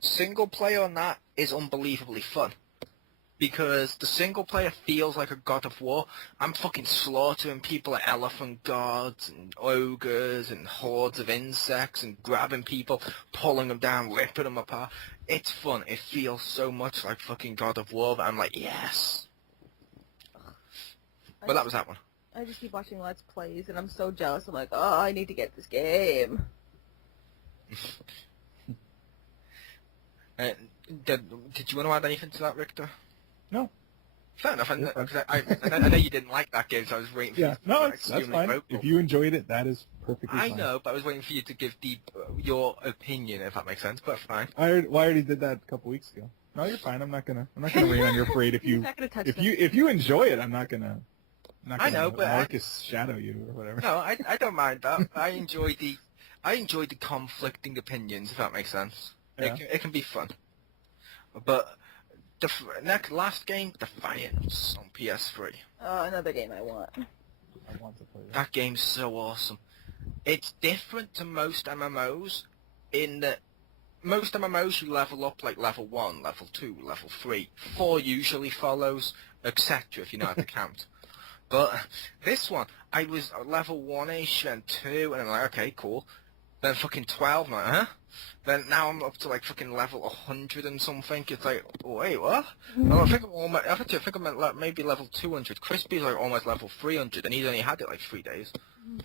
single player on that is unbelievably fun. Because the single player feels like a God of War. I'm fucking slaughtering people like elephant gods and ogres and hordes of insects and grabbing people, pulling them down, ripping them apart. It's fun. It feels so much like fucking God of War that I'm like, yes. But that was that one. I just keep watching Let's Plays, and I'm so jealous. I'm like, oh, I need to get this game. Did you want to add anything to that, Richter? No. Fair enough. You're fine. I know you didn't like that game, so I was waiting for you Yeah. to No, be that's extremely fine. vocal. If you enjoyed it, that is perfectly I fine. know, but I was waiting for you to give your opinion, if that makes sense. But fine. I already did that a couple weeks ago. No, you're fine. I'm not gonna rain on your parade if He's you not gonna touch if them. you enjoy it. I'm not gonna I know, but Marcus shadow you or whatever. No, I don't mind that. I enjoy the conflicting opinions, if that makes sense. Yeah. It can be fun. But the last game, Defiance on PS3. Oh, another game I want. I want to play that. That game's so awesome. It's different to most MMOs in that most MMOs you level up like level 1, level 2, level 3. 4 usually follows, etc. if you know how to count. But this one, I was level 1-ish, then 2, and I'm like, okay, cool. Then fucking 12, I'm like, huh? Then now I'm up to like fucking level 100 and something. It's like, wait, what? I think I'm at like maybe level 200. Crispy's like almost level 300, and he's only had it like 3 days.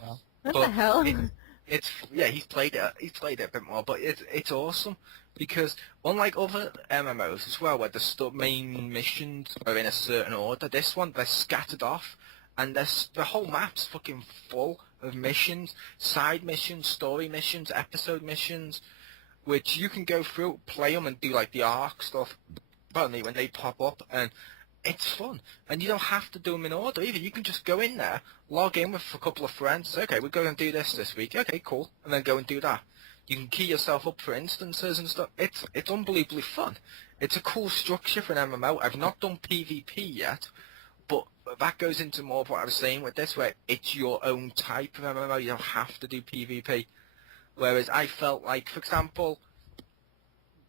Wow. What But the hell? He's played it a bit more, but it's awesome because unlike other MMOs as well, where the main missions are in a certain order, this one they're scattered off, and the whole map's fucking full of missions, side missions, story missions, episode missions, which you can go through, play them, and do like the arc stuff. Pardon me, when they pop up, and it's fun. And you don't have to do them in order either. You can just go in there, log in with a couple of friends. Okay, we're going to do this week. Okay, cool. And then go and do that. You can key yourself up for instances and stuff. It's unbelievably fun. It's a cool structure for an MMO. I've not done PvP yet, but that goes into more of what I was saying with this, where it's your own type of MMO. You don't have to do PvP. Whereas I felt like, for example,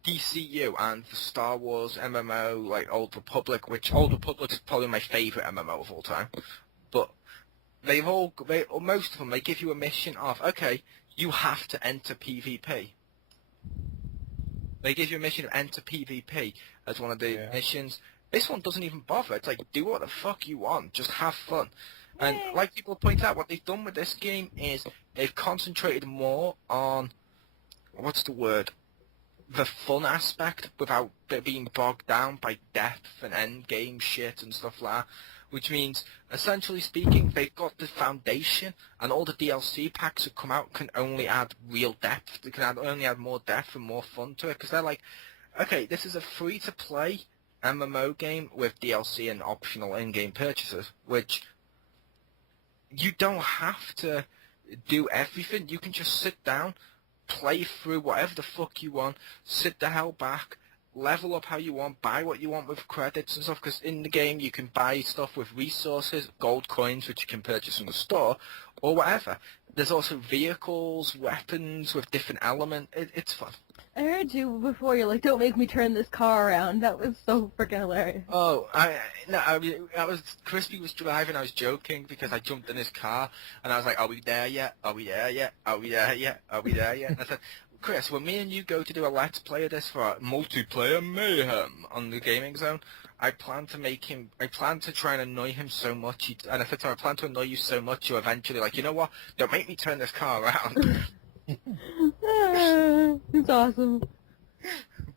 DCU and the Star Wars MMO, like Old Republic, which Old Republic is probably my favourite MMO of all time. But most of them, they give you a mission of, okay, you have to enter PvP. They give you a mission of enter PvP as one of the missions. This one doesn't even bother. It's like, do what the fuck you want. Just have fun. And like people point out, what they've done with this game is they've concentrated more on, what's the word, the fun aspect without being bogged down by depth and end game shit and stuff like that. Which means, essentially speaking, they've got the foundation, and all the DLC packs that come out can only add real depth. They can only add more depth and more fun to it, because they're like, okay, this is a free-to-play MMO game with DLC and optional in-game purchases, which you don't have to do everything. You can just sit down, play through whatever the fuck you want, sit the hell back, level up how you want, buy what you want with credits and stuff, because in the game you can buy stuff with resources, gold coins, which you can purchase from the store, or whatever. There's also vehicles, weapons with different elements. It's fun. I heard you before. You're like, don't make me turn this car around. That was so freaking hilarious. Oh, I was Crispy was driving. I was joking because I jumped in his car and I was like, "Are we there yet? Are we there yet? Are we there yet? Are we there yet?" And I said, "Chris, when me and you go to do a let's play of this for multiplayer mayhem on the gaming zone, I plan to try and annoy him so much. And I said to him, I plan to annoy you so much you're eventually like, you know what? Don't make me turn this car around." It's awesome.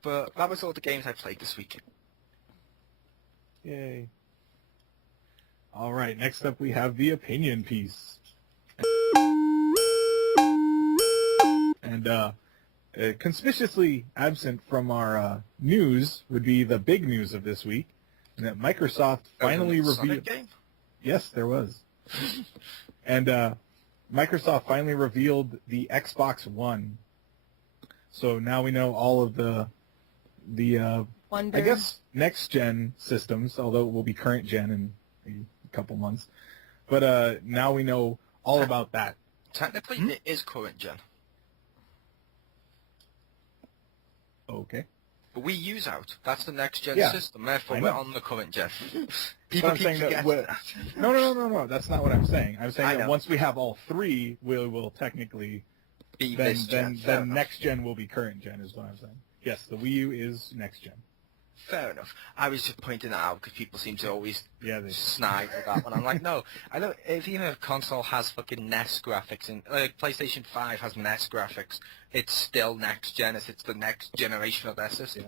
But that was all the games I played this week. Yay. All right, next up we have the opinion piece. And conspicuously absent from our news would be the big news of this week, and that Microsoft finally revealed... Game? Yes, there was. And Microsoft finally revealed the Xbox One. So now we know all of the Wonder. I guess next gen systems, although it will be current gen in a couple months. But now we know all about that. Technically, it is current gen. Okay. But we use out. That's the next gen Yeah, system. Therefore, I we're know. on the current gen. But People I'm keep saying that forgetting that. No. That's not what I'm saying. I'm I saying that know. once we have all three, we will technically Be then this gen. Fair enough. next gen will be current gen is what I'm saying. Yes, the Wii U is next gen. Fair enough. I was just pointing that out because people seem to always Yeah, snide with that one. I'm like, no, I don't. If even a console has fucking NES graphics and like PlayStation 5 has NES graphics, it's still next gen. It's the next generation of their system.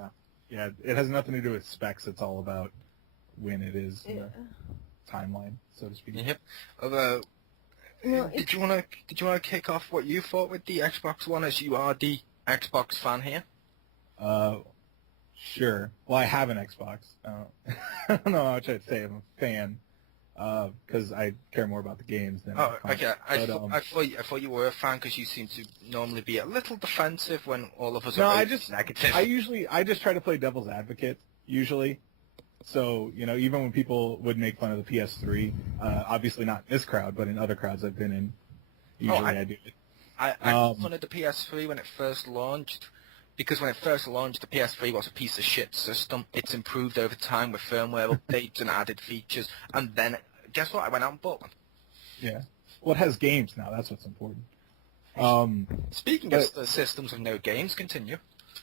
Yeah, it has nothing to do with specs. It's all about when it is in the timeline, so to speak. Yep. Although, Well, did you want to kick off what you thought with the Xbox One, as you are the Xbox fan here? Sure. Well, I have an Xbox. I don't know how much I'd say I'm a fan, because I care more about the games than. Oh, okay. I But, thought you were a fan because you seem to normally be a little defensive when all of us No, are I very just negative. I just try to play devil's advocate usually. So even when people would make fun of the PS3, obviously not in this crowd, but in other crowds I've been in, usually I do it. I wanted the PS3 when it first launched, because when it first launched, the PS3 was a piece of shit system. It's improved over time with firmware updates and added features, and then, guess what? I went out and bought one. Yeah. Well, it has games now. That's what's important. Speaking of the systems with no games, continue.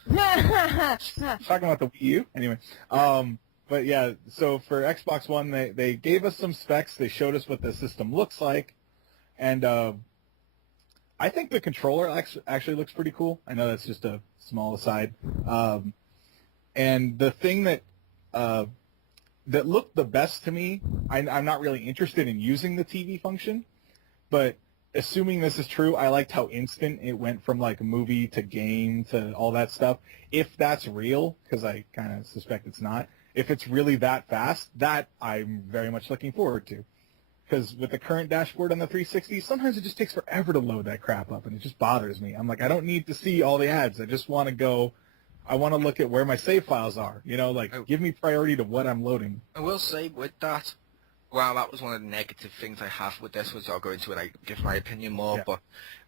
Talking about the Wii U, anyway. But yeah, so for Xbox One, they gave us some specs. They showed us what the system looks like, and I think the controller actually looks pretty cool. I know that's just a small aside. And the thing that looked the best to me, I'm not really interested in using the TV function, but assuming this is true, I liked how instant it went from like movie to game to all that stuff. If that's real, because I kind of suspect it's not, if it's really that fast, that I'm very much looking forward to. Because with the current dashboard on the 360, sometimes it just takes forever to load that crap up, and it just bothers me. I'm like, I don't need to see all the ads. I just want to go. I want to look at where my save files are. Give me priority to what I'm loading. I will say with that, well, that was one of the negative things I have with this, which I'll go into when I give my opinion more, Yeah. but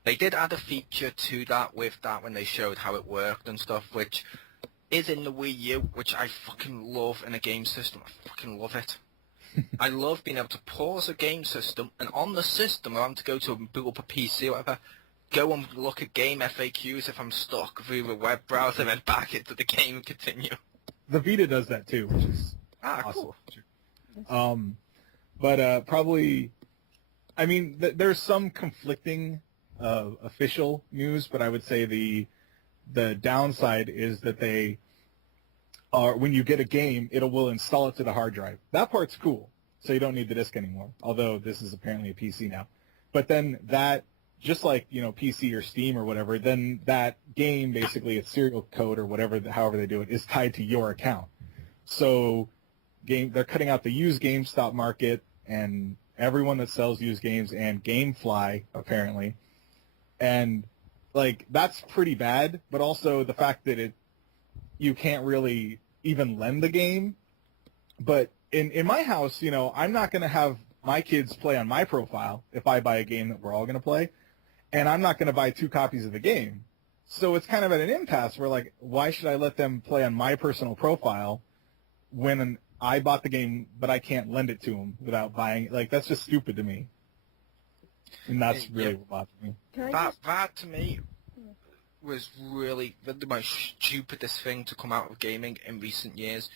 they did add a feature to that with that when they showed how it worked and stuff, which is in the Wii U, which I fucking love in a game system. I fucking love it. I love being able to pause a game system, and on the system, I'm to go to boot up a PC or whatever, go and look at game FAQs if I'm stuck through the web browser, then back into the game and continue. The Vita does that too, which is awesome. Cool. But probably, I mean, there's some conflicting official news, but I would say the downside is that they are, when you get a game, it will install it to the hard drive. That part's cool, so you don't need the disc anymore, although this is apparently a PC now. But then that, just like, PC or Steam or whatever, then that game, basically its serial code or whatever, however they do it, is tied to your account. So they're cutting out the used GameStop market and everyone that sells used games and GameFly, apparently. And, that's pretty bad, but also the fact that you can't really even lend the game. But in my house, you know, I'm not going to have my kids play on my profile if I buy a game that we're all going to play, and I'm not going to buy 2 copies of the game. So it's kind of at an impasse where, like, why should I let them play on my personal profile when I bought the game, but I can't lend it to them without buying it? Like, that's just stupid to me. And that's really what bothers me. That to me was really the most stupidest thing to come out of gaming in recent years.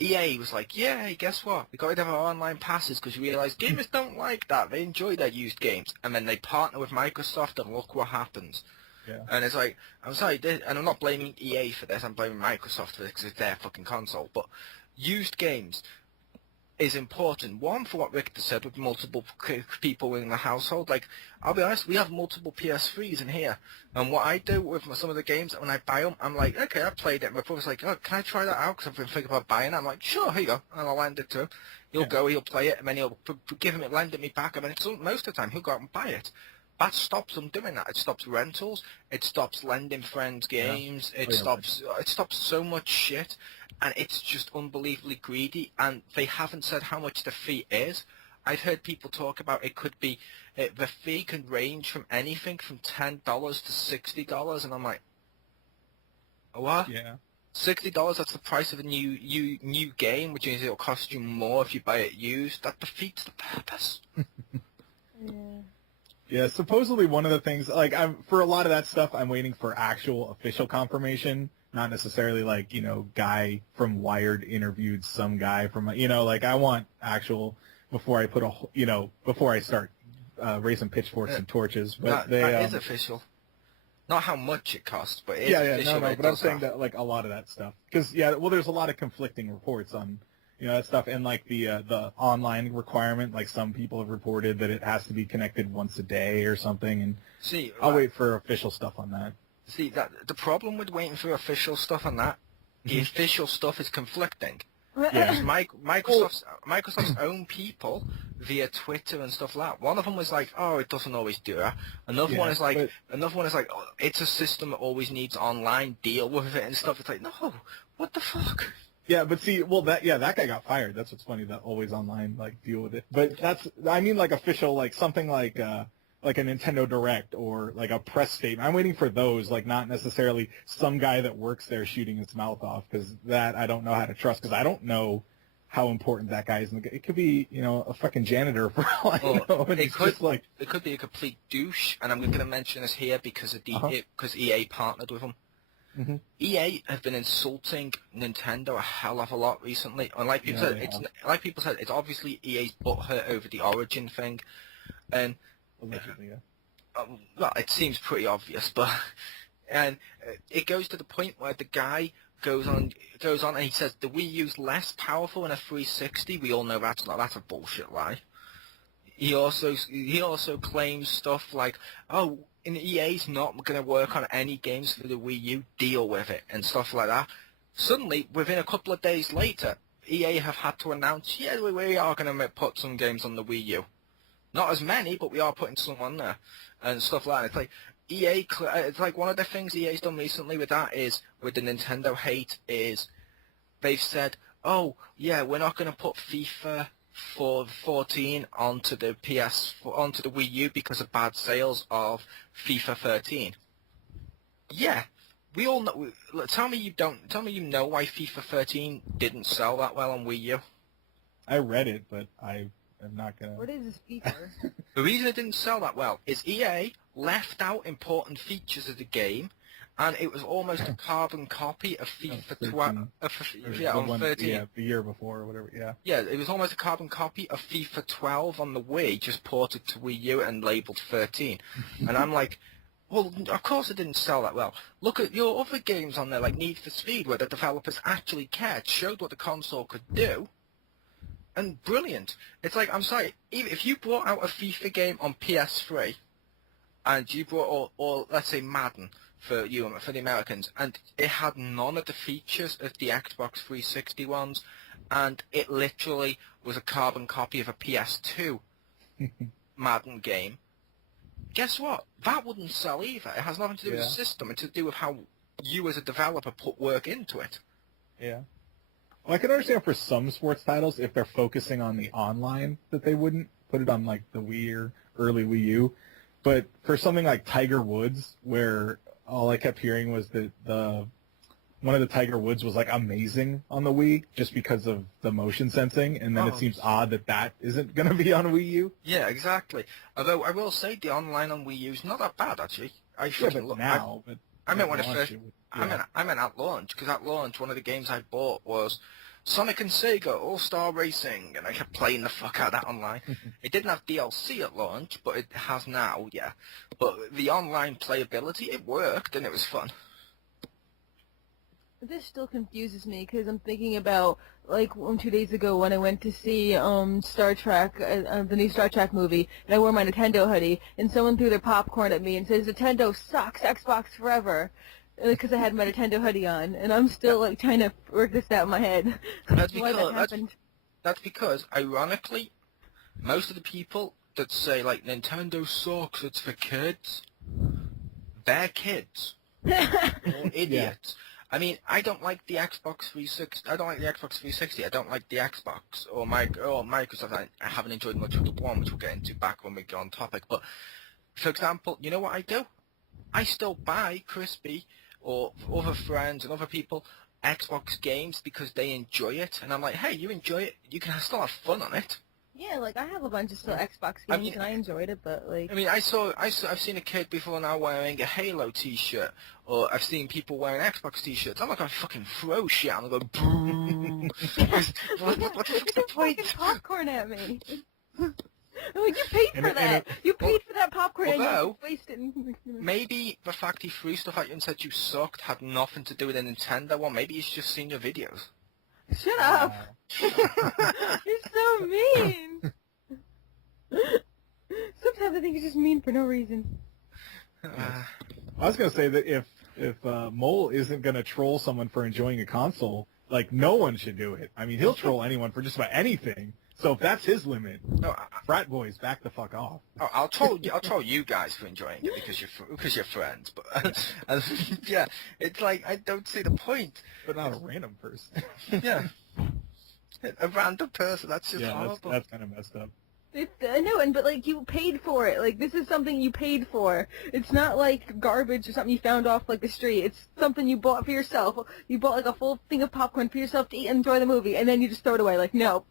EA was like, yeah, guess what? We got rid of our online passes because we realised gamers don't like that. They enjoy their used games. And then they partner with Microsoft and look what happens. Yeah. And it's like, I'm sorry, and I'm not blaming EA for this, I'm blaming Microsoft for this because it's their fucking console. But used games is important. One, for what Richter said, with multiple people in the household. Like, I'll be honest, we have multiple PS3s in here. And what I do with some of the games, when I buy them, I'm like, okay, I played it. My brother's like, oh, can I try that out? Because I've been thinking about buying it. I'm like, sure, here you go. And I'll lend it to him. He'll go, he'll play it, and then he'll lend it me back. And then most of the time, he'll go out and buy it. That stops them doing that. It stops rentals. It stops lending friends games. It stops so much shit, and it's just unbelievably greedy. And they haven't said how much the fee is. I've heard people talk about it could be the fee can range from anything from $10 to $60, and I'm like, what? Yeah. $60, that's the price of a new game, which means it'll cost you more if you buy it used. That defeats the purpose. Yeah. Yeah, supposedly one of the things, like, for a lot of that stuff, I'm waiting for actual official confirmation, not necessarily like, you know, guy from Wired interviewed some guy from, you know, like, I want actual before I before I start raising pitchforks and torches. But that is official. Not how much it costs, but it is official. No, but I'm saying that, like, a lot of that stuff. Because, there's a lot of conflicting reports on, you know, that stuff, and like the online requirement, like some people have reported that it has to be connected once a day or something, and I'll wait for official stuff on that. See, that the problem with waiting for official stuff on that, the official stuff is conflicting. Yeah. Microsoft's own people via Twitter and stuff like that. One of them was like, "Oh, it doesn't always do that." Another one is like, "Oh, it's a system that always needs online. Deal with it and stuff." It's like, no, what the fuck? Yeah, but see, that guy got fired. That's what's funny, that always online, like, deal with it. But I mean, like, official, like, something like a Nintendo Direct or, like, a press statement. I'm waiting for those, like, not necessarily some guy that works there shooting his mouth off, because that I don't know how to trust, because I don't know how important that guy is. It could be, you know, a fucking janitor for all I know. And it could be a complete douche, and I'm going to mention this here because because EA partnered with him. Mm-hmm. EA have been insulting Nintendo a hell of a lot recently, and like people said, it's obviously EA's butthurt over the Origin thing, and allegedly, well, it seems pretty obvious, but it goes to the point where the guy goes on, and he says the Wii U's less powerful than a 360. We all know that's a bullshit lie. He also claims stuff like, oh, and EA's not going to work on any games for the Wii U, deal with it, and stuff like that. Suddenly, within a couple of days later, EA have had to announce, yeah, we are going to put some games on the Wii U. Not as many, but we are putting some on there, and stuff like that. It's like, it's like one of the things EA's done recently with that is, with the Nintendo hate, is they've said, oh, yeah, we're not going to put FIFA 14 onto the onto the Wii U because of bad sales of FIFA 13. Yeah, we all know. Tell me you know why FIFA 13 didn't sell that well on Wii U. I read it, but I am not gonna. What is this FIFA? The reason it didn't sell that well is EA left out important features of the game, and it was almost a carbon copy of FIFA 12. On 13. Yeah, the year before or whatever. Yeah. Yeah, it was almost a carbon copy of FIFA 12 on the Wii, just ported to Wii U and labeled 13. And I'm like, well, of course it didn't sell that well. Look at your other games on there, like Need for Speed, where the developers actually cared, showed what the console could do, and brilliant. It's like, I'm sorry, even if you brought out a FIFA game on PS3, and you brought, or let's say Madden, for the Americans, and it had none of the features of the Xbox 360 ones, and it literally was a carbon copy of a PS2 Madden game. Guess what? That wouldn't sell either. It has nothing to do with the system. It's to do with how you as a developer put work into it. Yeah. Well, I can understand for some sports titles if they're focusing on the online that they wouldn't put it on like the Wii or early Wii U. But for something like Tiger Woods, where all I kept hearing was that one of the Tiger Woods was like amazing on the Wii just because of the motion sensing, and then it seems odd that isn't going to be on Wii U. Yeah, exactly. Although I will say the online on Wii U is not that bad actually. I meant when it first. I meant at launch, because at launch one of the games I bought was Sonic and Sega All-Star Racing, and I kept playing the fuck out of that online. It didn't have DLC at launch, but it has now, yeah. But the online playability, it worked, and it was fun. This still confuses me because I'm thinking about like 2 days ago when I went to see Star Trek, the new Star Trek movie, and I wore my Nintendo hoodie, and someone threw their popcorn at me and says Nintendo sucks, Xbox forever, because I had my Nintendo hoodie on, and I'm still like trying to work this out in my head. That's why that happened. That's because, ironically, most of the people that say like Nintendo sucks, it's for kids, they're kids or idiots. Yeah. I mean, I don't like the Xbox 360. I don't like the Xbox 360. I don't like the Xbox or Microsoft. I haven't enjoyed much of the one, which we'll get into back when we go on topic. But for example, you know what I do? I still buy Crispy or other friends and other people Xbox games because they enjoy it, and I'm like, hey, you enjoy it? You can still have fun on it. Yeah, like I have a bunch of still Xbox games and I enjoyed it, but like. I mean, I've seen a kid before now wearing a Halo T-shirt, or I've seen people wearing Xbox T-shirts. I'm not gonna fucking throw shit and go boo. what the fuck's the point? Popcorn at me. Like, you paid for that. You paid for that popcorn and you wasted it. Maybe the fact he threw stuff at you and said you sucked had nothing to do with the Nintendo one. Maybe he's just seen your videos. Shut up! You're so mean! Sometimes I think you're just mean for no reason. I was going to say that if Mole isn't going to troll someone for enjoying a console, like, no one should do it. I mean, he'll troll anyone for just about anything. So if that's his limit, frat boys, back the fuck off. Oh, I'll troll you guys for enjoying it because you're friends. But yeah, it's like I don't see the point. But not a random person. Yeah, a random person. That's just horrible. That's kind of messed up. I know, but like you paid for it. Like this is something you paid for. It's not like garbage or something you found off like the street. It's something you bought for yourself. You bought like a full thing of popcorn for yourself to eat and enjoy the movie, and then you just throw it away. Like no.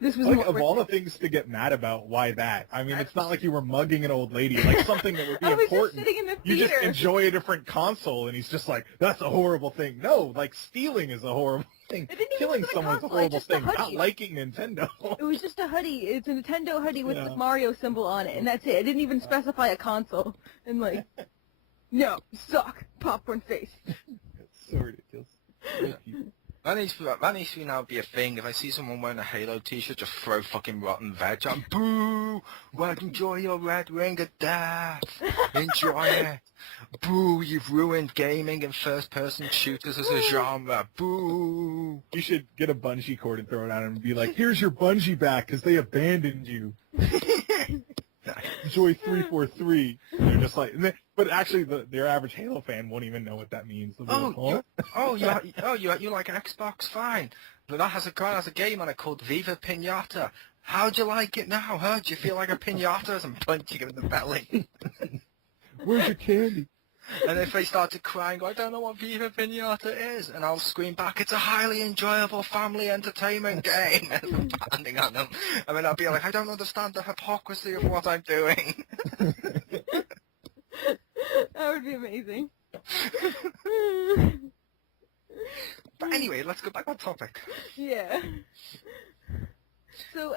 This was like, of all the things to get mad about, why that? I mean, it's not like you were mugging an old lady, like something that would be important. Just sitting in the theater. You just enjoy a different console, and he's just like, that's a horrible thing. No, like, stealing is a horrible thing. Killing someone's a horrible thing. Not liking Nintendo. It was just a hoodie. It's a Nintendo hoodie with the Mario symbol on it, and that's it. It didn't even specify a console. And like, no, suck, popcorn face. It's so ridiculous. Yeah. That needs to now be a thing. If I see someone wearing a Halo T-shirt, just throw fucking rotten veg on. Boo! Well, enjoy your red ring of death. Enjoy it. Boo! You've ruined gaming and first-person shooters as a genre. Boo! You should get a bungee cord and throw it out and be like, "Here's your bungee back because they abandoned you." Enjoy 343. They're just like, but actually, their average Halo fan won't even know what that means. You like Xbox? Fine, but that has a game on it called Viva Pinata. How'd you like it now? Huh? Do you feel like a pinata as I'm punching him in the belly? Where's your candy? And if they started crying, I don't know what Viva Pinata is, and I'll scream back, it's a highly enjoyable family entertainment game, and I'm pounding on them. I mean, I'll be like, I don't understand the hypocrisy of what I'm doing. That would be amazing. But anyway, let's go back on topic. Yeah. So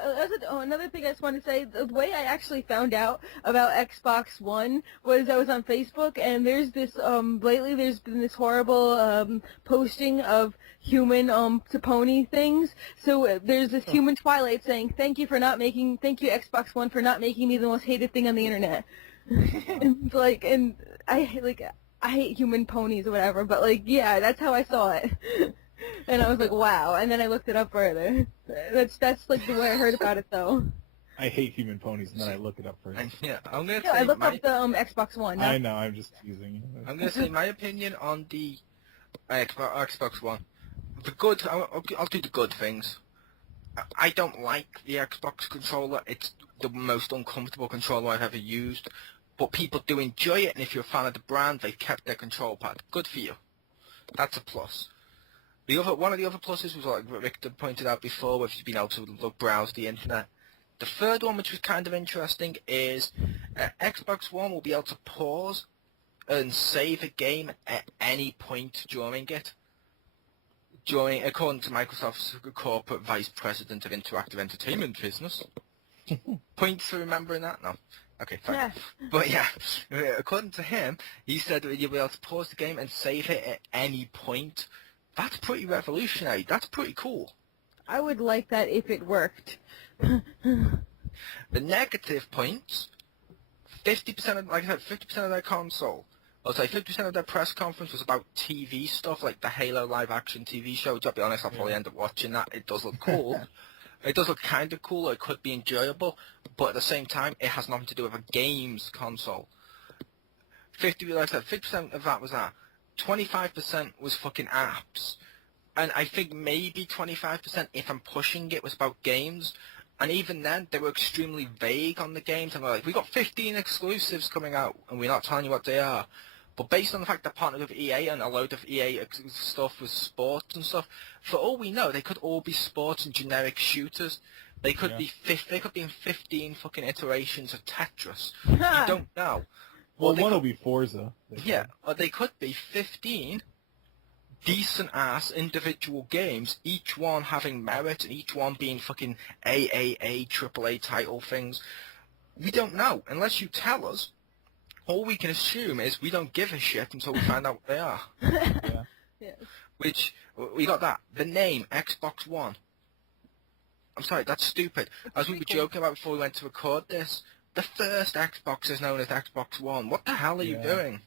another thing I just wanted to say, the way I actually found out about Xbox One was I was on Facebook, and there's this, lately there's been this horrible posting of human to pony things. So there's this human Twilight saying, thank you Xbox One for not making me the most hated thing on the internet. and I hate human ponies or whatever, but like, yeah, that's how I saw it. And I was like, wow. And then I looked it up further. That's like the way I heard about it, though. I hate human ponies, and then I look it up first. Yeah, I'm gonna Yeah, I say looked up the Xbox One. I know, I'm just teasing you. I'm gonna say my opinion on the Xbox One. The good, I'll do the good things. I don't like the Xbox controller. It's the most uncomfortable controller I've ever used. But people do enjoy it, and if you're a fan of the brand, they've kept their control pad. Good for you. That's a plus. One of the other pluses was like Victor pointed out before, where you've been able to browse the internet. The third one, which was kind of interesting, is Xbox One will be able to pause and save a game at any point during it. According to Microsoft's corporate vice president of interactive entertainment business. Points for remembering that? No. Okay, fine. Yeah. But yeah, according to him, he said that you'll be able to pause the game and save it at any point. That's pretty revolutionary. That's pretty cool. I would like that if it worked. The negative points, 50% of, like I said, 50% of their console, I'll say 50% of their press conference was about TV stuff, like the Halo live-action TV show. To be honest, I'll probably end up watching that. It does look cool. It does look kind of cool. It could be enjoyable. But at the same time, it has nothing to do with a games console. Like I said, 50% of that was that. 25% was fucking apps. And I think maybe 25%, if I'm pushing it, was about games. And even then, they were extremely vague on the games. And they're like, we got 15 exclusives coming out, and we're not telling you what they are. But based on the fact they're partnered with EA and a load of EA stuff was sports and stuff, for all we know, they could all be sports and generic shooters. They could be they could be in 15 fucking iterations of Tetris. You don't know. Well, one will be Forza. Yeah, or they could be 15 decent-ass individual games, each one having merit, and each one being fucking AAA, AAA title things. We don't know, unless you tell us. All we can assume is we don't give a shit until we find out what they are. Yeah. Yes. Which, we got that. The name, Xbox One. I'm sorry, that's stupid. As we were joking about before we went to record this, the first Xbox is known as Xbox One. What the hell are you doing?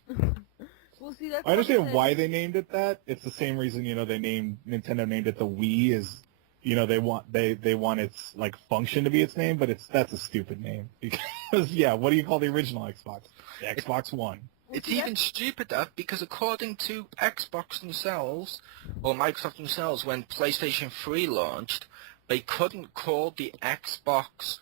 Well, see, that's I understand why they named it that. It's the same reason, Nintendo named it the Wii is, they want its like function to be its name, but that's a stupid name because what do you call the original Xbox? The Xbox One. It's even stupider because according to Xbox themselves, or Microsoft themselves, when PlayStation 3 launched, they couldn't call the Xbox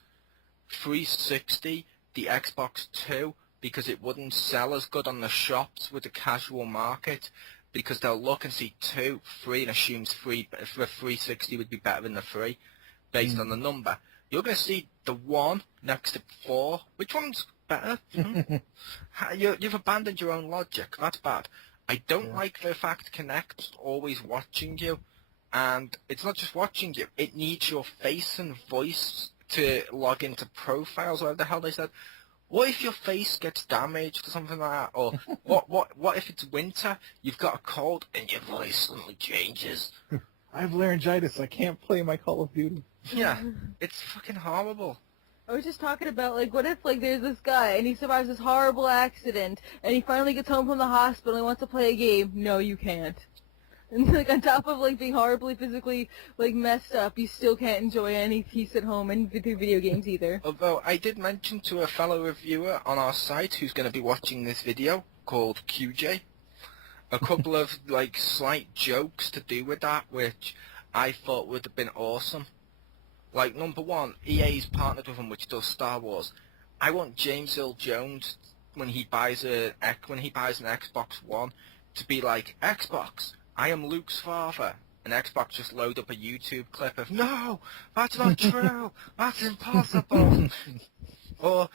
360 the Xbox 2 because it wouldn't sell as good on the shops with the casual market because they'll look and see 2, 3, and assumes 3, the 360 would be better than the 3 based on the number. You're going to see the 1 next to 4. Which one's better? You've abandoned your own logic. That's bad. I don't like the fact Kinect's always watching you. And it's not just watching you. It needs your face and voice to log into profiles, whatever the hell they said. What if your face gets damaged or something like that? Or what if it's winter, you've got a cold, and your voice suddenly changes? I have laryngitis. I can't play my Call of Duty. Yeah, it's fucking horrible. I was just talking about, like, what if, like, there's this guy, and he survives this horrible accident, and he finally gets home from the hospital and wants to play a game? No, you can't. And, like, on top of, like, being horribly physically, like, messed up, you still can't enjoy any peace at home and video games either. Although, I did mention to a fellow reviewer on our site who's going to be watching this video, called QJ, a couple of, like, slight jokes to do with that, which I thought would have been awesome. Like, number one, EA's partnered with them, which does Star Wars. I want James Earl Jones, when he buys an Xbox One, to be like, Xbox, I am Luke's father. And Xbox just load up a YouTube clip of, no, that's not true, that's impossible. Or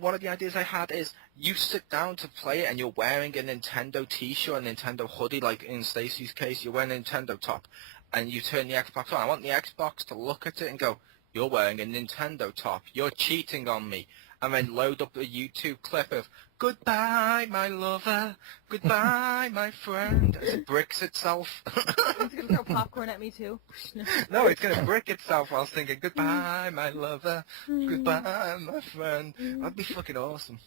one of the ideas I had is, you sit down to play it and you're wearing a Nintendo t-shirt, a Nintendo hoodie, like in Stacy's case, you're wearing a Nintendo top. And you turn the Xbox on. I want the Xbox to look at it and go, you're wearing a Nintendo top. You're cheating on me. And then load up a YouTube clip of, goodbye, my lover. Goodbye, my friend. As it bricks itself. It's going to throw popcorn at me, too. No, it's going to brick itself while thinking, goodbye, my lover. Goodbye, my friend. That'd be fucking awesome.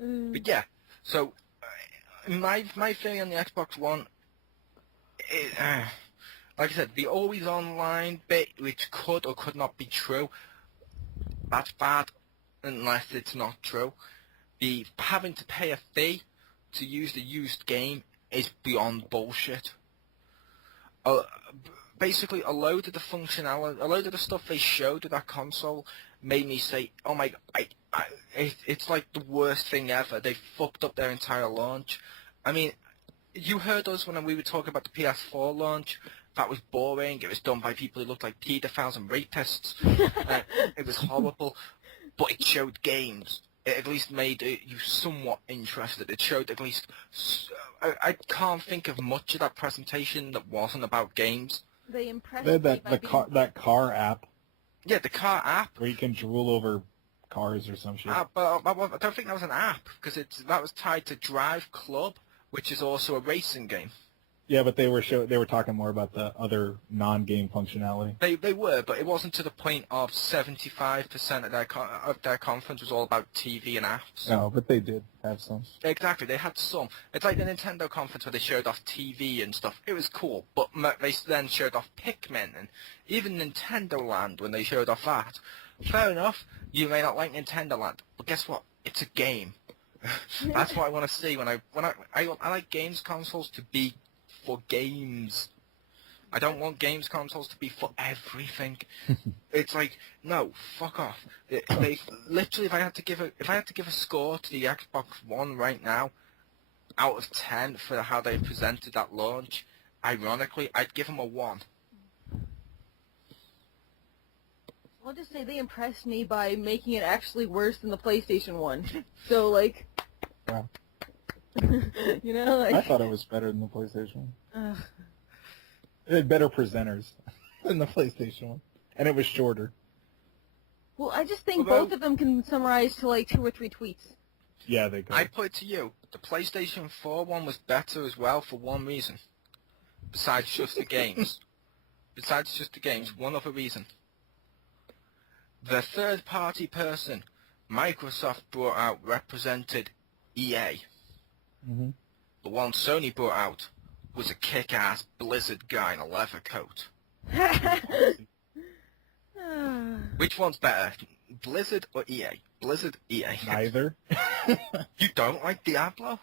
But yeah, so my theory on the Xbox One, like I said, the always online bit, which could or could not be true, That's bad, unless it's not true. The having to pay a fee to use the used game is beyond bullshit. Basically, a load of the functionality, a load of the stuff they showed with that console made me say, "Oh my, it's like the worst thing ever." They fucked up their entire launch. I mean, you heard us when we were talking about the PS4 launch. That was boring. It was done by people who looked like pedophiles and rapists. It was horrible, but it showed games. It at least made you somewhat interested. It showed at least... I can't think of much of that presentation that wasn't about games. They impressed They had me that car app Yeah, the car app. where you can drool over cars or some shit. But I don't think that was an app, because that was tied to Drive Club, which is also a racing game. Yeah, but they were talking more about the other non-game functionality. They were, but it wasn't to the point of 75% of their conference was all about TV and apps. No, but they did have some. Exactly, they had some. It's like the Nintendo conference where they showed off TV and stuff. It was cool, but they then showed off Pikmin and even Nintendo Land when they showed off that. Fair enough, you may not like Nintendo Land, but guess what? It's a game. That's what I want to see when I like games consoles to be for games. I don't want games consoles to be for everything. It's like, no, fuck off. They literally, if I had to give a score to the Xbox One right now, out of 10 for how they presented that launch, ironically, I'd give them a 1. I'll just say they impressed me by making it actually worse than the PlayStation 1. So, like... Wow. You know, like... I thought it was better than the PlayStation 1. It had better presenters than the PlayStation 1. And it was shorter. Well, I just think both of them can summarize to like 2 or 3 tweets. Yeah, they could. I put it to you, the PlayStation 4 one was better as well for one reason. Besides just the games. One other reason. The third-party person Microsoft brought out represented EA. Mm-hmm. The one Sony brought out was a kick-ass Blizzard guy in a leather coat. Which one's better, Blizzard or EA? Blizzard, EA. Neither. You don't like Diablo?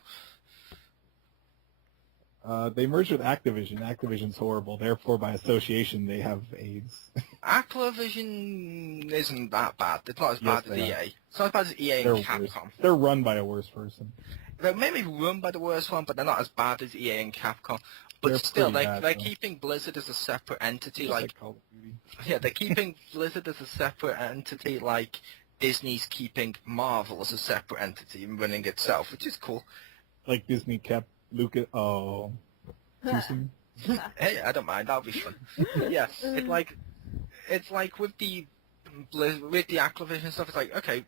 They merged with Activision. Activision's horrible. Therefore, by association, they have AIDS. Activision isn't that bad. It's not as Yes, bad as they EA. are. It's not as bad as EA They're and Capcom. worse. They're run by a worse person. They're maybe run by the worst one, but they're not as bad as EA and Capcom. But They're still, pretty bad, they're though. keeping Blizzard as a separate entity. Just Like, Call of Duty. yeah, they're keeping Blizzard as a separate entity, like Disney's keeping Marvel as a separate entity and running itself, which is cool. Like Disney kept Lucas. Oh, too soon. Hey, I don't mind. That'll be fun. Yeah, it's like with the Activision stuff. It's like, okay,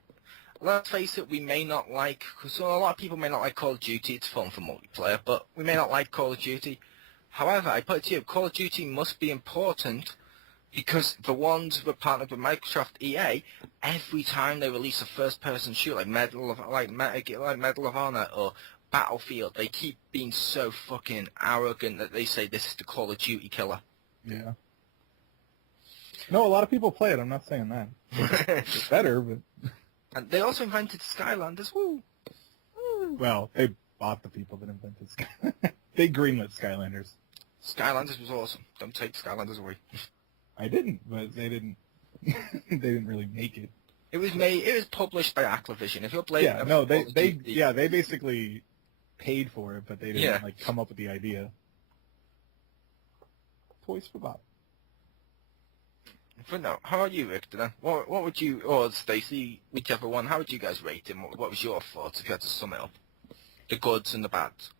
let's face it, we may not like, because a lot of people may not like Call of Duty. It's fun for multiplayer, but we may not like Call of Duty. However, I put it to you, Call of Duty must be important because the ones who are partnered with Microsoft, EA, every time they release a first-person shooter like Medal of Honor or Battlefield, they keep being so fucking arrogant that they say this is the Call of Duty killer. Yeah. No, a lot of people play it. I'm not saying that. It's better, but And they also invented Skylanders. Woo! well, they bought the people that invented Skylanders. They greenlit Skylanders. Skylanders was awesome. Don't take Skylanders away. I didn't, but they didn't. They didn't really make it. It was published by Activision. If you're blaming Yeah, them no, for Call of Duty- they basically paid for it, but they didn't like come up with the idea. Toys for Bob. But no, how about you, Victor? Then? What would you, or Stacey, whichever one? How would you guys rate him? What was your thoughts if you had to sum it up? The goods and the bads.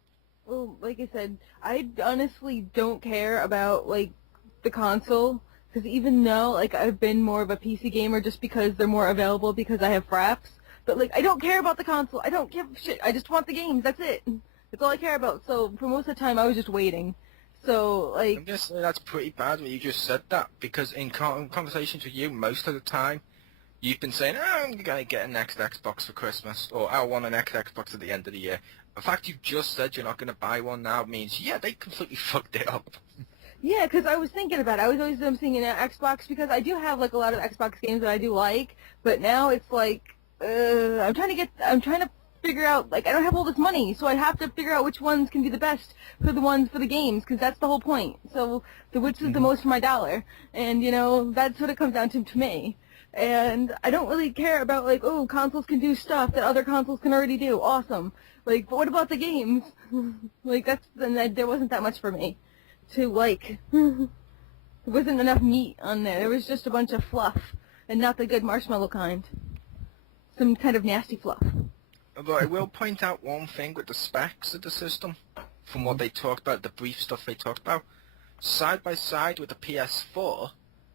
Well, like I said, I honestly don't care about like the console because even though like I've been more of a PC gamer just because they're more available because I have fraps, but like I don't care about the console. I don't give a shit. I just want the games. That's it. That's all I care about. So for most of the time, I was just waiting. So like, I'm guessing that's pretty bad when you just said that because in conversations with you, most of the time, you've been saying, "Oh, I'm gonna get a next Xbox for Christmas," or "I want an next Xbox at the end of the year." The fact you've just said you're not gonna buy one now means, yeah, they completely fucked it up. Yeah, because I was thinking about it. I was always thinking Xbox because I do have like a lot of Xbox games that I do like, but now it's like I'm trying to figure out, like, I don't have all this money, so I have to figure out which ones can be the best for the games, because that's the whole point. So which is the most for my dollar, and that's what it comes down to me. And I don't really care about, like, oh, consoles can do stuff that other consoles can already do. Awesome. Like, but what about the games? Like, there wasn't that much for me to like. There wasn't enough meat on there. There was just a bunch of fluff, and not the good marshmallow kind. Some kind of nasty fluff. Although I will point out one thing with the specs of the system, from what they talked about, the brief stuff they talked about. Side by side with the PS4,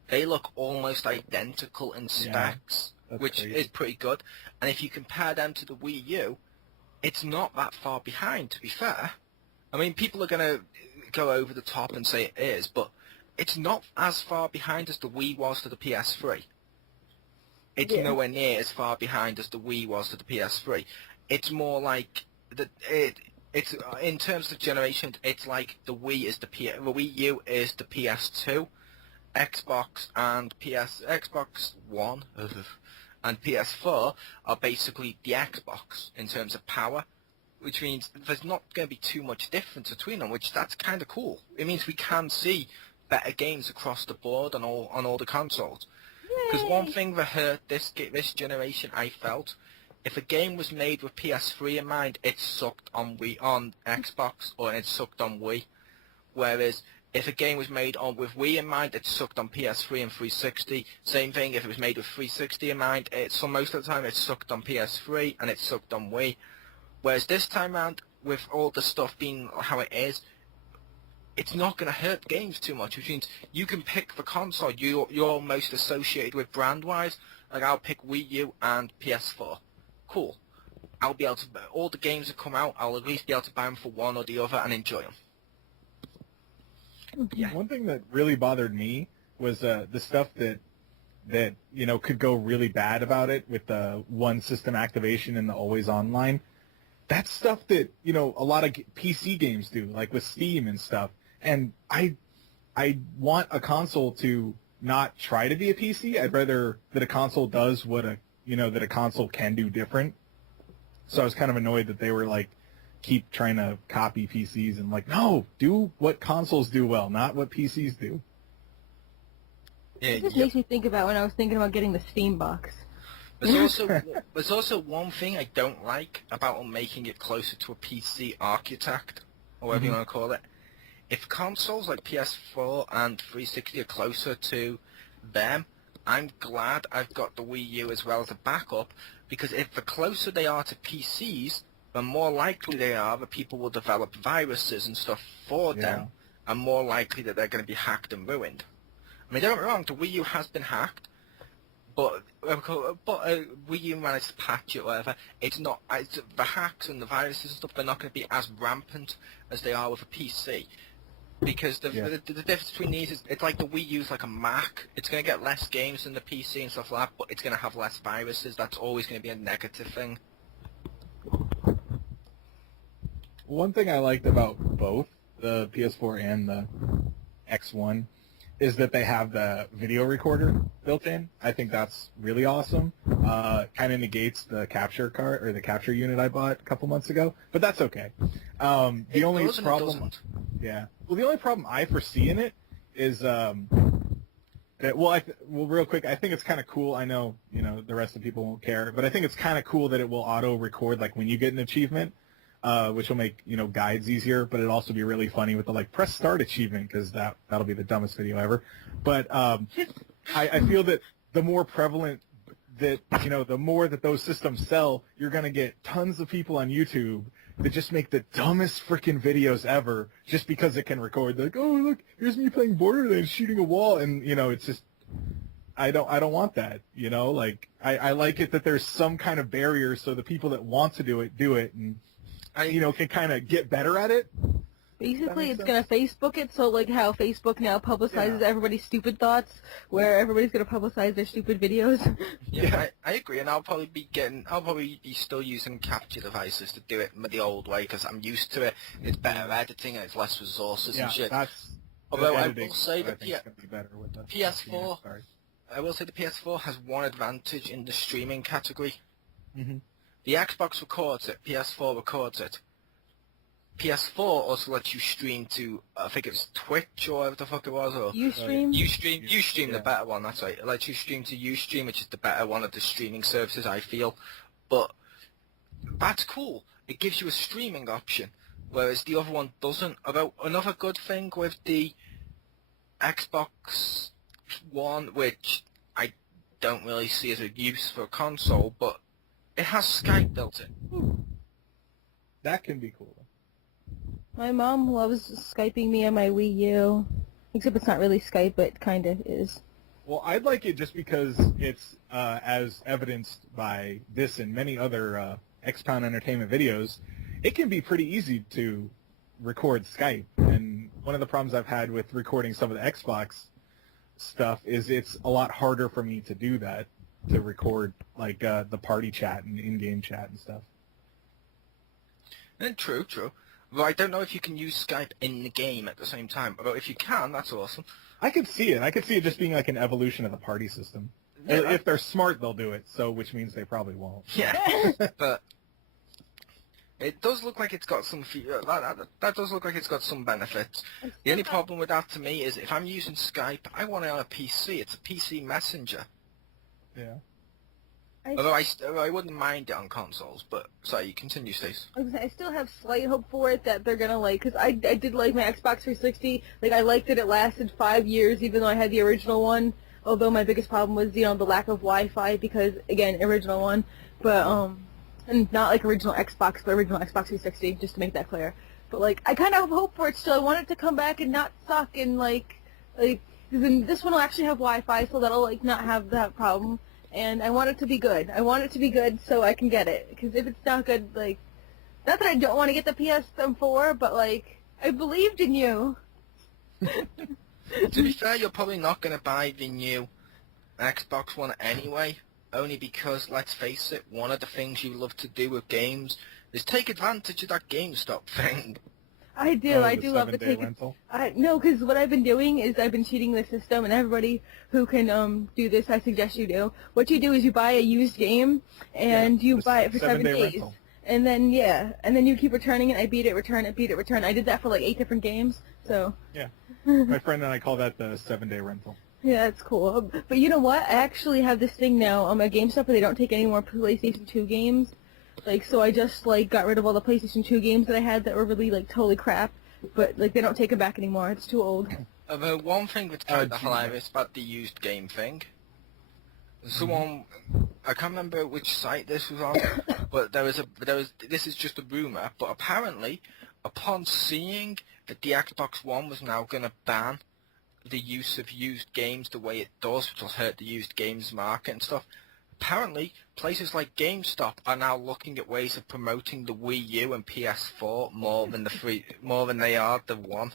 they look almost identical in specs, which crazy. is pretty good. And if you compare them to the Wii U, it's not that far behind, to be fair. I mean, people are going to go over the top and say it is, but it's not as far behind as the Wii was to the PS3. It's nowhere near as far behind as the Wii was to the PS3. It's more like it's in terms of generation, it's like the Wii U is the PS2, Xbox One and PS4 are basically the Xbox in terms of power, which means there's not going to be too much difference between them, which that's kind of cool. It means we can see better games across the board on all the consoles. Because one thing that hurt this generation, I felt, if a game was made with PS3 in mind, it sucked on Xbox, or it sucked on Wii. Whereas if a game was made with Wii in mind, it sucked on PS3 and 360. Same thing if it was made with 360 in mind. So most of the time it sucked on PS3 and it sucked on Wii. Whereas this time around, with all the stuff being how it is, it's not going to hurt games too much, which means you can pick the console you're most associated with brand-wise. Like, I'll pick Wii U and PS4. Cool. I'll be able to, all the games that come out, I'll at least be able to buy them for one or the other and enjoy them. Yeah. One thing that really bothered me was the stuff that could go really bad about it with the one system activation and the always online. That's stuff that a lot of PC games do, like with Steam and stuff. And I want a console to not try to be a PC. I'd rather that a console does what that a console can do different. So I was kind of annoyed that they were like keep trying to copy PCs and like, no, do what consoles do well, not what PCs do. It just makes me think about when I was thinking about getting the Steam box. There's also one thing I don't like about them making it closer to a PC architect, or whatever you want to call it. If consoles like PS4 and 360 are closer to them, I'm glad I've got the Wii U as well as a backup, because if the closer they are to PCs, the more likely they are that people will develop viruses and stuff for them, and more likely that they're going to be hacked and ruined. I mean, don't get me wrong, the Wii U has been hacked, but Wii U managed to patch it or whatever. It's not, the hacks and the viruses and stuff, they're not going to be as rampant as they are with a PC. Because the difference between these is, it's like the Wii U's like a Mac. It's going to get less games than the PC and stuff like that, but it's going to have less viruses. That's always going to be a negative thing. One thing I liked about both the PS4 and the X1 is that they have the video recorder built in. I think that's really awesome. Kind of negates the capture card or the capture unit I bought a couple months ago, but that's okay. The only problem I foresee in it is that real quick, I think it's kind of cool. I know the rest of the people won't care, but I think it's kind of cool that it will auto record like when you get an achievement. Which will make guides easier, but it'll also be really funny with the like press start achievement, because that'll be the dumbest video ever. But I feel that the more prevalent that the more that those systems sell, you're gonna get tons of people on YouTube that just make the dumbest freaking videos ever just because it can record. They're like, oh look, here's me playing Borderlands shooting a wall, and it's just I don't want that. Like I like it that there's some kind of barrier so the people that want to do it and can kind of get better at it. Basically, it's going to Facebook it, so like how Facebook now publicizes everybody's stupid thoughts, where everybody's going to publicize their stupid videos. Yeah, I agree, and I'll probably be still using capture devices to do it the old way, because I'm used to it. It's better editing and it's less resources and shit. Although I editing, will say I the think, is going to be better with the PS4. Sorry. I will say the PS4 has one advantage in the streaming category. Mm-hmm. The Xbox records it, PS4 records it. PS4 also lets you stream to, I think it was Twitch or whatever the fuck it was, or Ustream? Ustream, the yeah. better one, that's right. It lets you stream to Ustream, which is the better one of the streaming services, I feel. But that's cool. It gives you a streaming option, whereas the other one doesn't. Although another good thing with the Xbox One, which I don't really see as a use for a console, but it has Skype built in. That can be cool. My mom loves Skyping me on my Wii U. Except it's not really Skype, but kind of is. Well, I'd like it just because it's, as evidenced by this and many other Xpound Entertainment videos, it can be pretty easy to record Skype. And one of the problems I've had with recording some of the Xbox stuff is it's a lot harder for me to do that, to record like the party chat and in-game chat and stuff. And true. Well, I don't know if you can use Skype in the game at the same time. Although if you can, that's awesome. I could see it. I could see it just being like an evolution of the party system. Yeah, If they're smart, they'll do it. So, which means they probably won't. Yeah, but it does look like it's got some that does look like it's got some benefits. The only problem with that to me is if I'm using Skype, I want it on a PC. It's a PC messenger. Yeah. Although I wouldn't mind it on consoles, but sorry, you continue, Stace. I still have slight hope for it that they're gonna because I did like my Xbox 360. Like I liked it. It lasted 5 years, even though I had the original one. Although my biggest problem was the lack of Wi-Fi because again original one, but and not like original Xbox, but original Xbox 360. Just to make that clear. But like I kind of hope for it still. I want it to come back and not suck and like then this one will actually have Wi-Fi, so that'll like not have that problem. And I want it to be good. I want it to be good so I can get it. Because if it's not good, like, not that I don't want to get the PS4, but like, I believed in you. To be fair, you're probably not going to buy the new Xbox One anyway, only because, let's face it, one of the things you love to do with games is take advantage of that GameStop thing. I do. I do love the 7-day rental. No, because what I've been doing is I've been cheating the system, and everybody who can do this, I suggest you do. What you do is you buy a used game, and you buy it for 7 days. Rental. And then, and then you keep returning it. I beat it, return it, beat it, return. I did that for like 8 different games, so. Yeah. My friend and I call that the 7-day rental. Yeah, it's cool. But you know what? I actually have this thing now on my GameStop where they don't take any more PlayStation 2 games. Like, so I just, like, got rid of all the PlayStation 2 games that I had that were really, like, totally crap. But, like, they don't take them back anymore. It's too old. Although one thing that's kind of hilarious about the used game thing, someone, I can't remember which site this was on, but this is just a rumor, but apparently, upon seeing that the Xbox One was now going to ban the use of used games the way it does, which will hurt the used games market and stuff, apparently, places like GameStop are now looking at ways of promoting the Wii U and PS4 more than they are the One.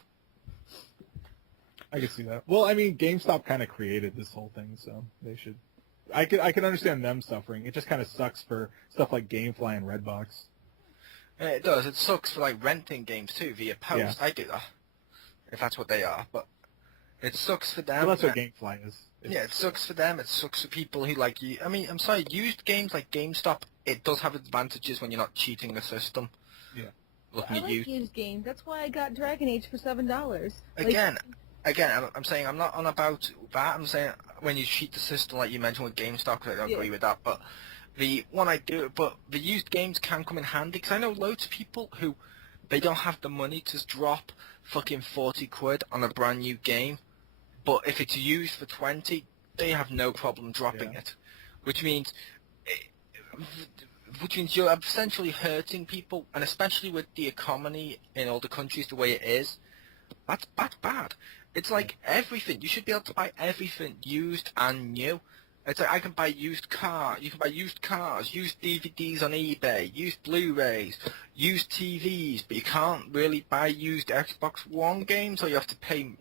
I can see that. Well, I mean, GameStop kind of created this whole thing, so they should. I can understand them suffering. It just kind of sucks for stuff like GameFly and Redbox. It does. It sucks for like renting games too via post. Yeah. I do that, if that's what they are. But it sucks for them. Well, that's what GameFly is. Yeah, it sucks for them. It sucks for people who like you. I mean, I'm sorry, used games like GameStop, it does have advantages when you're not cheating the system. Yeah. Looking I at like used games. That's why I got Dragon Age for $7. Again, I'm saying I'm not on about that. I'm saying when you cheat the system, like you mentioned with GameStop, 'cause I don't agree with that. But the one I do, but the used games can come in handy because I know loads of people who they don't have the money to drop fucking 40 quid on a brand new game. But if it's used for 20, they have no problem dropping it, which means you're essentially hurting people, and especially with the economy in all the countries the way it is, that's bad. It's like everything. You should be able to buy everything used and new. It's like I can buy used cars. You can buy used cars, used DVDs on eBay, used Blu-rays, used TVs, but you can't really buy used Xbox One games, or you have to pay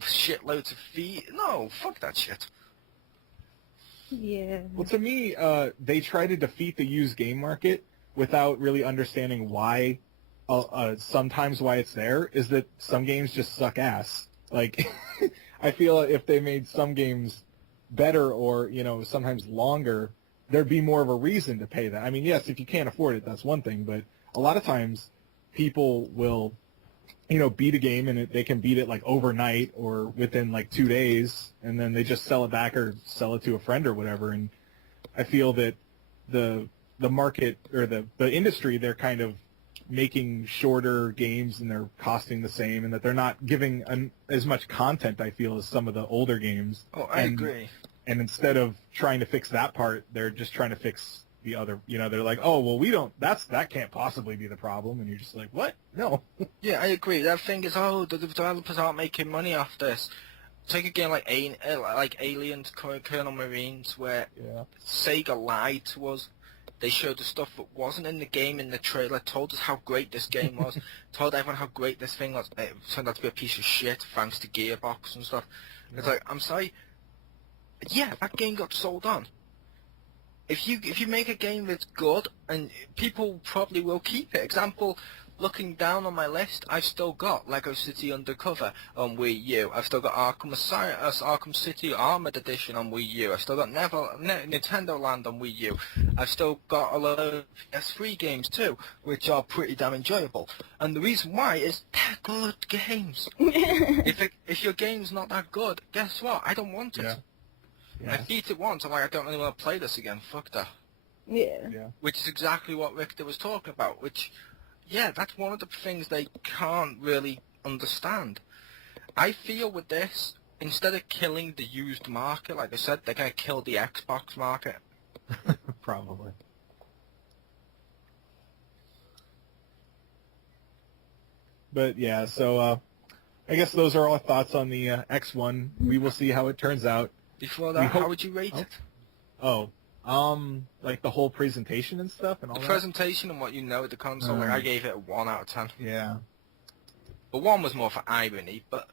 shitloads of fees. No, fuck that shit. Yeah. Well, to me, they try to defeat the used game market without really understanding why. Sometimes why it's there is that some games just suck ass. Like, I feel if they made some games better or, sometimes longer, there'd be more of a reason to pay that. I mean, yes, if you can't afford it, that's one thing, but a lot of times people will, beat a game and they can beat it like overnight or within like 2 days, and then they just sell it back or sell it to a friend or whatever. And I feel that the market or the industry, they're kind of making shorter games and they're costing the same, and that they're not giving as much content, I feel, as some of the older games. Oh, I agree. And instead of trying to fix that part, they're just trying to fix the other. They're like, oh, well, that can't possibly be the problem, and you're just like, what? No. Yeah, I agree. That thing is, the developers aren't making money off this. Take a game like Aliens, Colonel Marines, where Sega lied to us. They showed the stuff that wasn't in the game in the trailer, told us how great this game was, told everyone how great this thing was. It turned out to be a piece of shit, thanks to Gearbox and stuff. Yeah. It's like, I'm sorry. Yeah, that game got sold on. If you make a game that's good, and people probably will keep it. Example, looking down on my list, I've still got Lego City Undercover on Wii U. I've still got Arkham City Armored Edition on Wii U. I've still got Nintendo Land on Wii U. I've still got a lot of PS3 games too, which are pretty damn enjoyable. And the reason why is they're good games. If your game's not that good, guess what? I don't want it. Yeah. I beat it once, I'm like, I don't really want to play this again. Fuck that. Yeah. Which is exactly what Richter was talking about, which... Yeah, that's one of the things they can't really understand. I feel with this, instead of killing the used market, like I said, they're going to kill the Xbox market. Probably. But yeah, so I guess those are all thoughts on the X1. We will see how it turns out. Before that, how would you rate it? Like the whole presentation and stuff and all that? The presentation and what you know of the console, I gave it a 1 out of 10. Yeah. But 1 was more for irony, but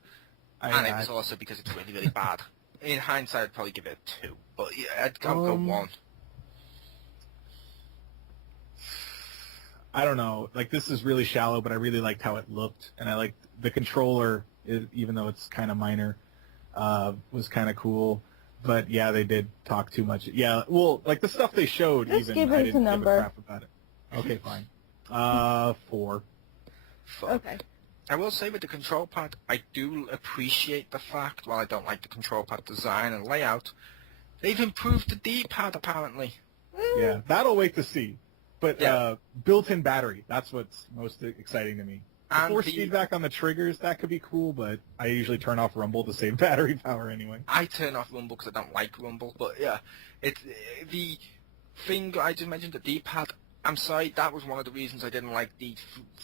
and it was also because it's really, really bad. In hindsight, I'd probably give it a 2. But yeah, I'd go 1. I don't know. Like, this is really shallow, but I really liked how it looked. And I liked the controller, even though it's kind of minor, was kind of cool. But yeah, they did talk too much. Yeah, well, like the stuff they showed, Just even give I us didn't a give number. a crap about it. Okay, fine. 4. Okay. I will say with the control pad, I do appreciate the fact, while I don't like the control pad design and layout, they've improved the D-pad apparently. Yeah, that'll wait to see. But built-in battery, that's what's most exciting to me. And force feedback on the triggers, that could be cool, but I usually turn off Rumble to save battery power anyway. I turn off Rumble because I don't like Rumble, but yeah, it's the thing I just mentioned, the D-pad. I'm sorry, that was one of the reasons I didn't like the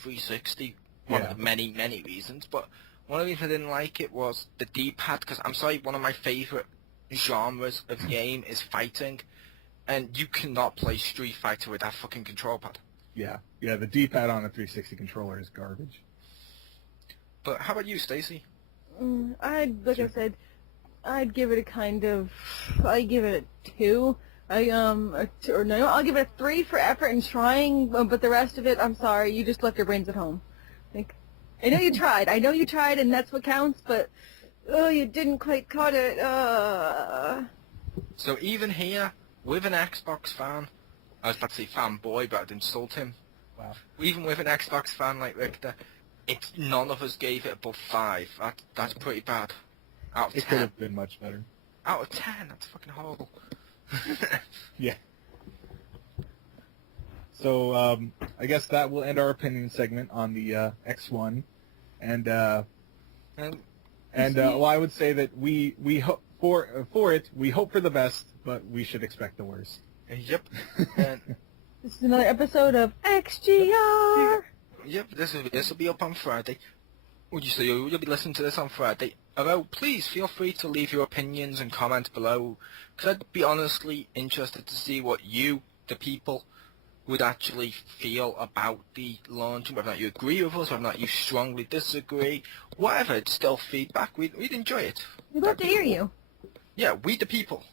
360. One of the many, many reasons, but one of the reasons I didn't like it was the D-pad, because I'm sorry, one of my favorite genres of game is fighting, and you cannot play Street Fighter with that fucking control pad. Yeah, the D-pad on a 360 controller is garbage. But how about you, Stacy? I said, I'd give it I'd give it a 2. I'll give it a 3 for effort and trying, but the rest of it, I'm sorry, you just left your brains at home. Like, I know you tried, and that's what counts, but, you didn't quite cut it, So even here, with an Xbox fan, I was about to say fanboy, but I'd insult him. Wow. Even with an Xbox fan like Richter, none of us gave it above 5. That's pretty bad. Out of 10. It could have been much better. Out of 10, that's fucking horrible. Yeah. So, I guess that will end our opinion segment on the X1. And well, I would say that we hope for it, we hope for the best, but we should expect the worst. Yep. This is another episode of XGR. Yep, this will be up on Friday. Would you say you'll be listening to this on Friday? Although, please feel free to leave your opinions and comments below, because I'd be honestly interested to see what you, the people, would actually feel about the launch, whether or not you agree with us, whether or not you strongly disagree, whatever, it's still feedback. We'd enjoy it. We'd love to hear you. Yeah, we the people.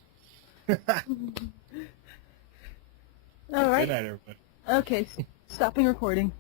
All right. Good night, everybody. Okay, stopping recording.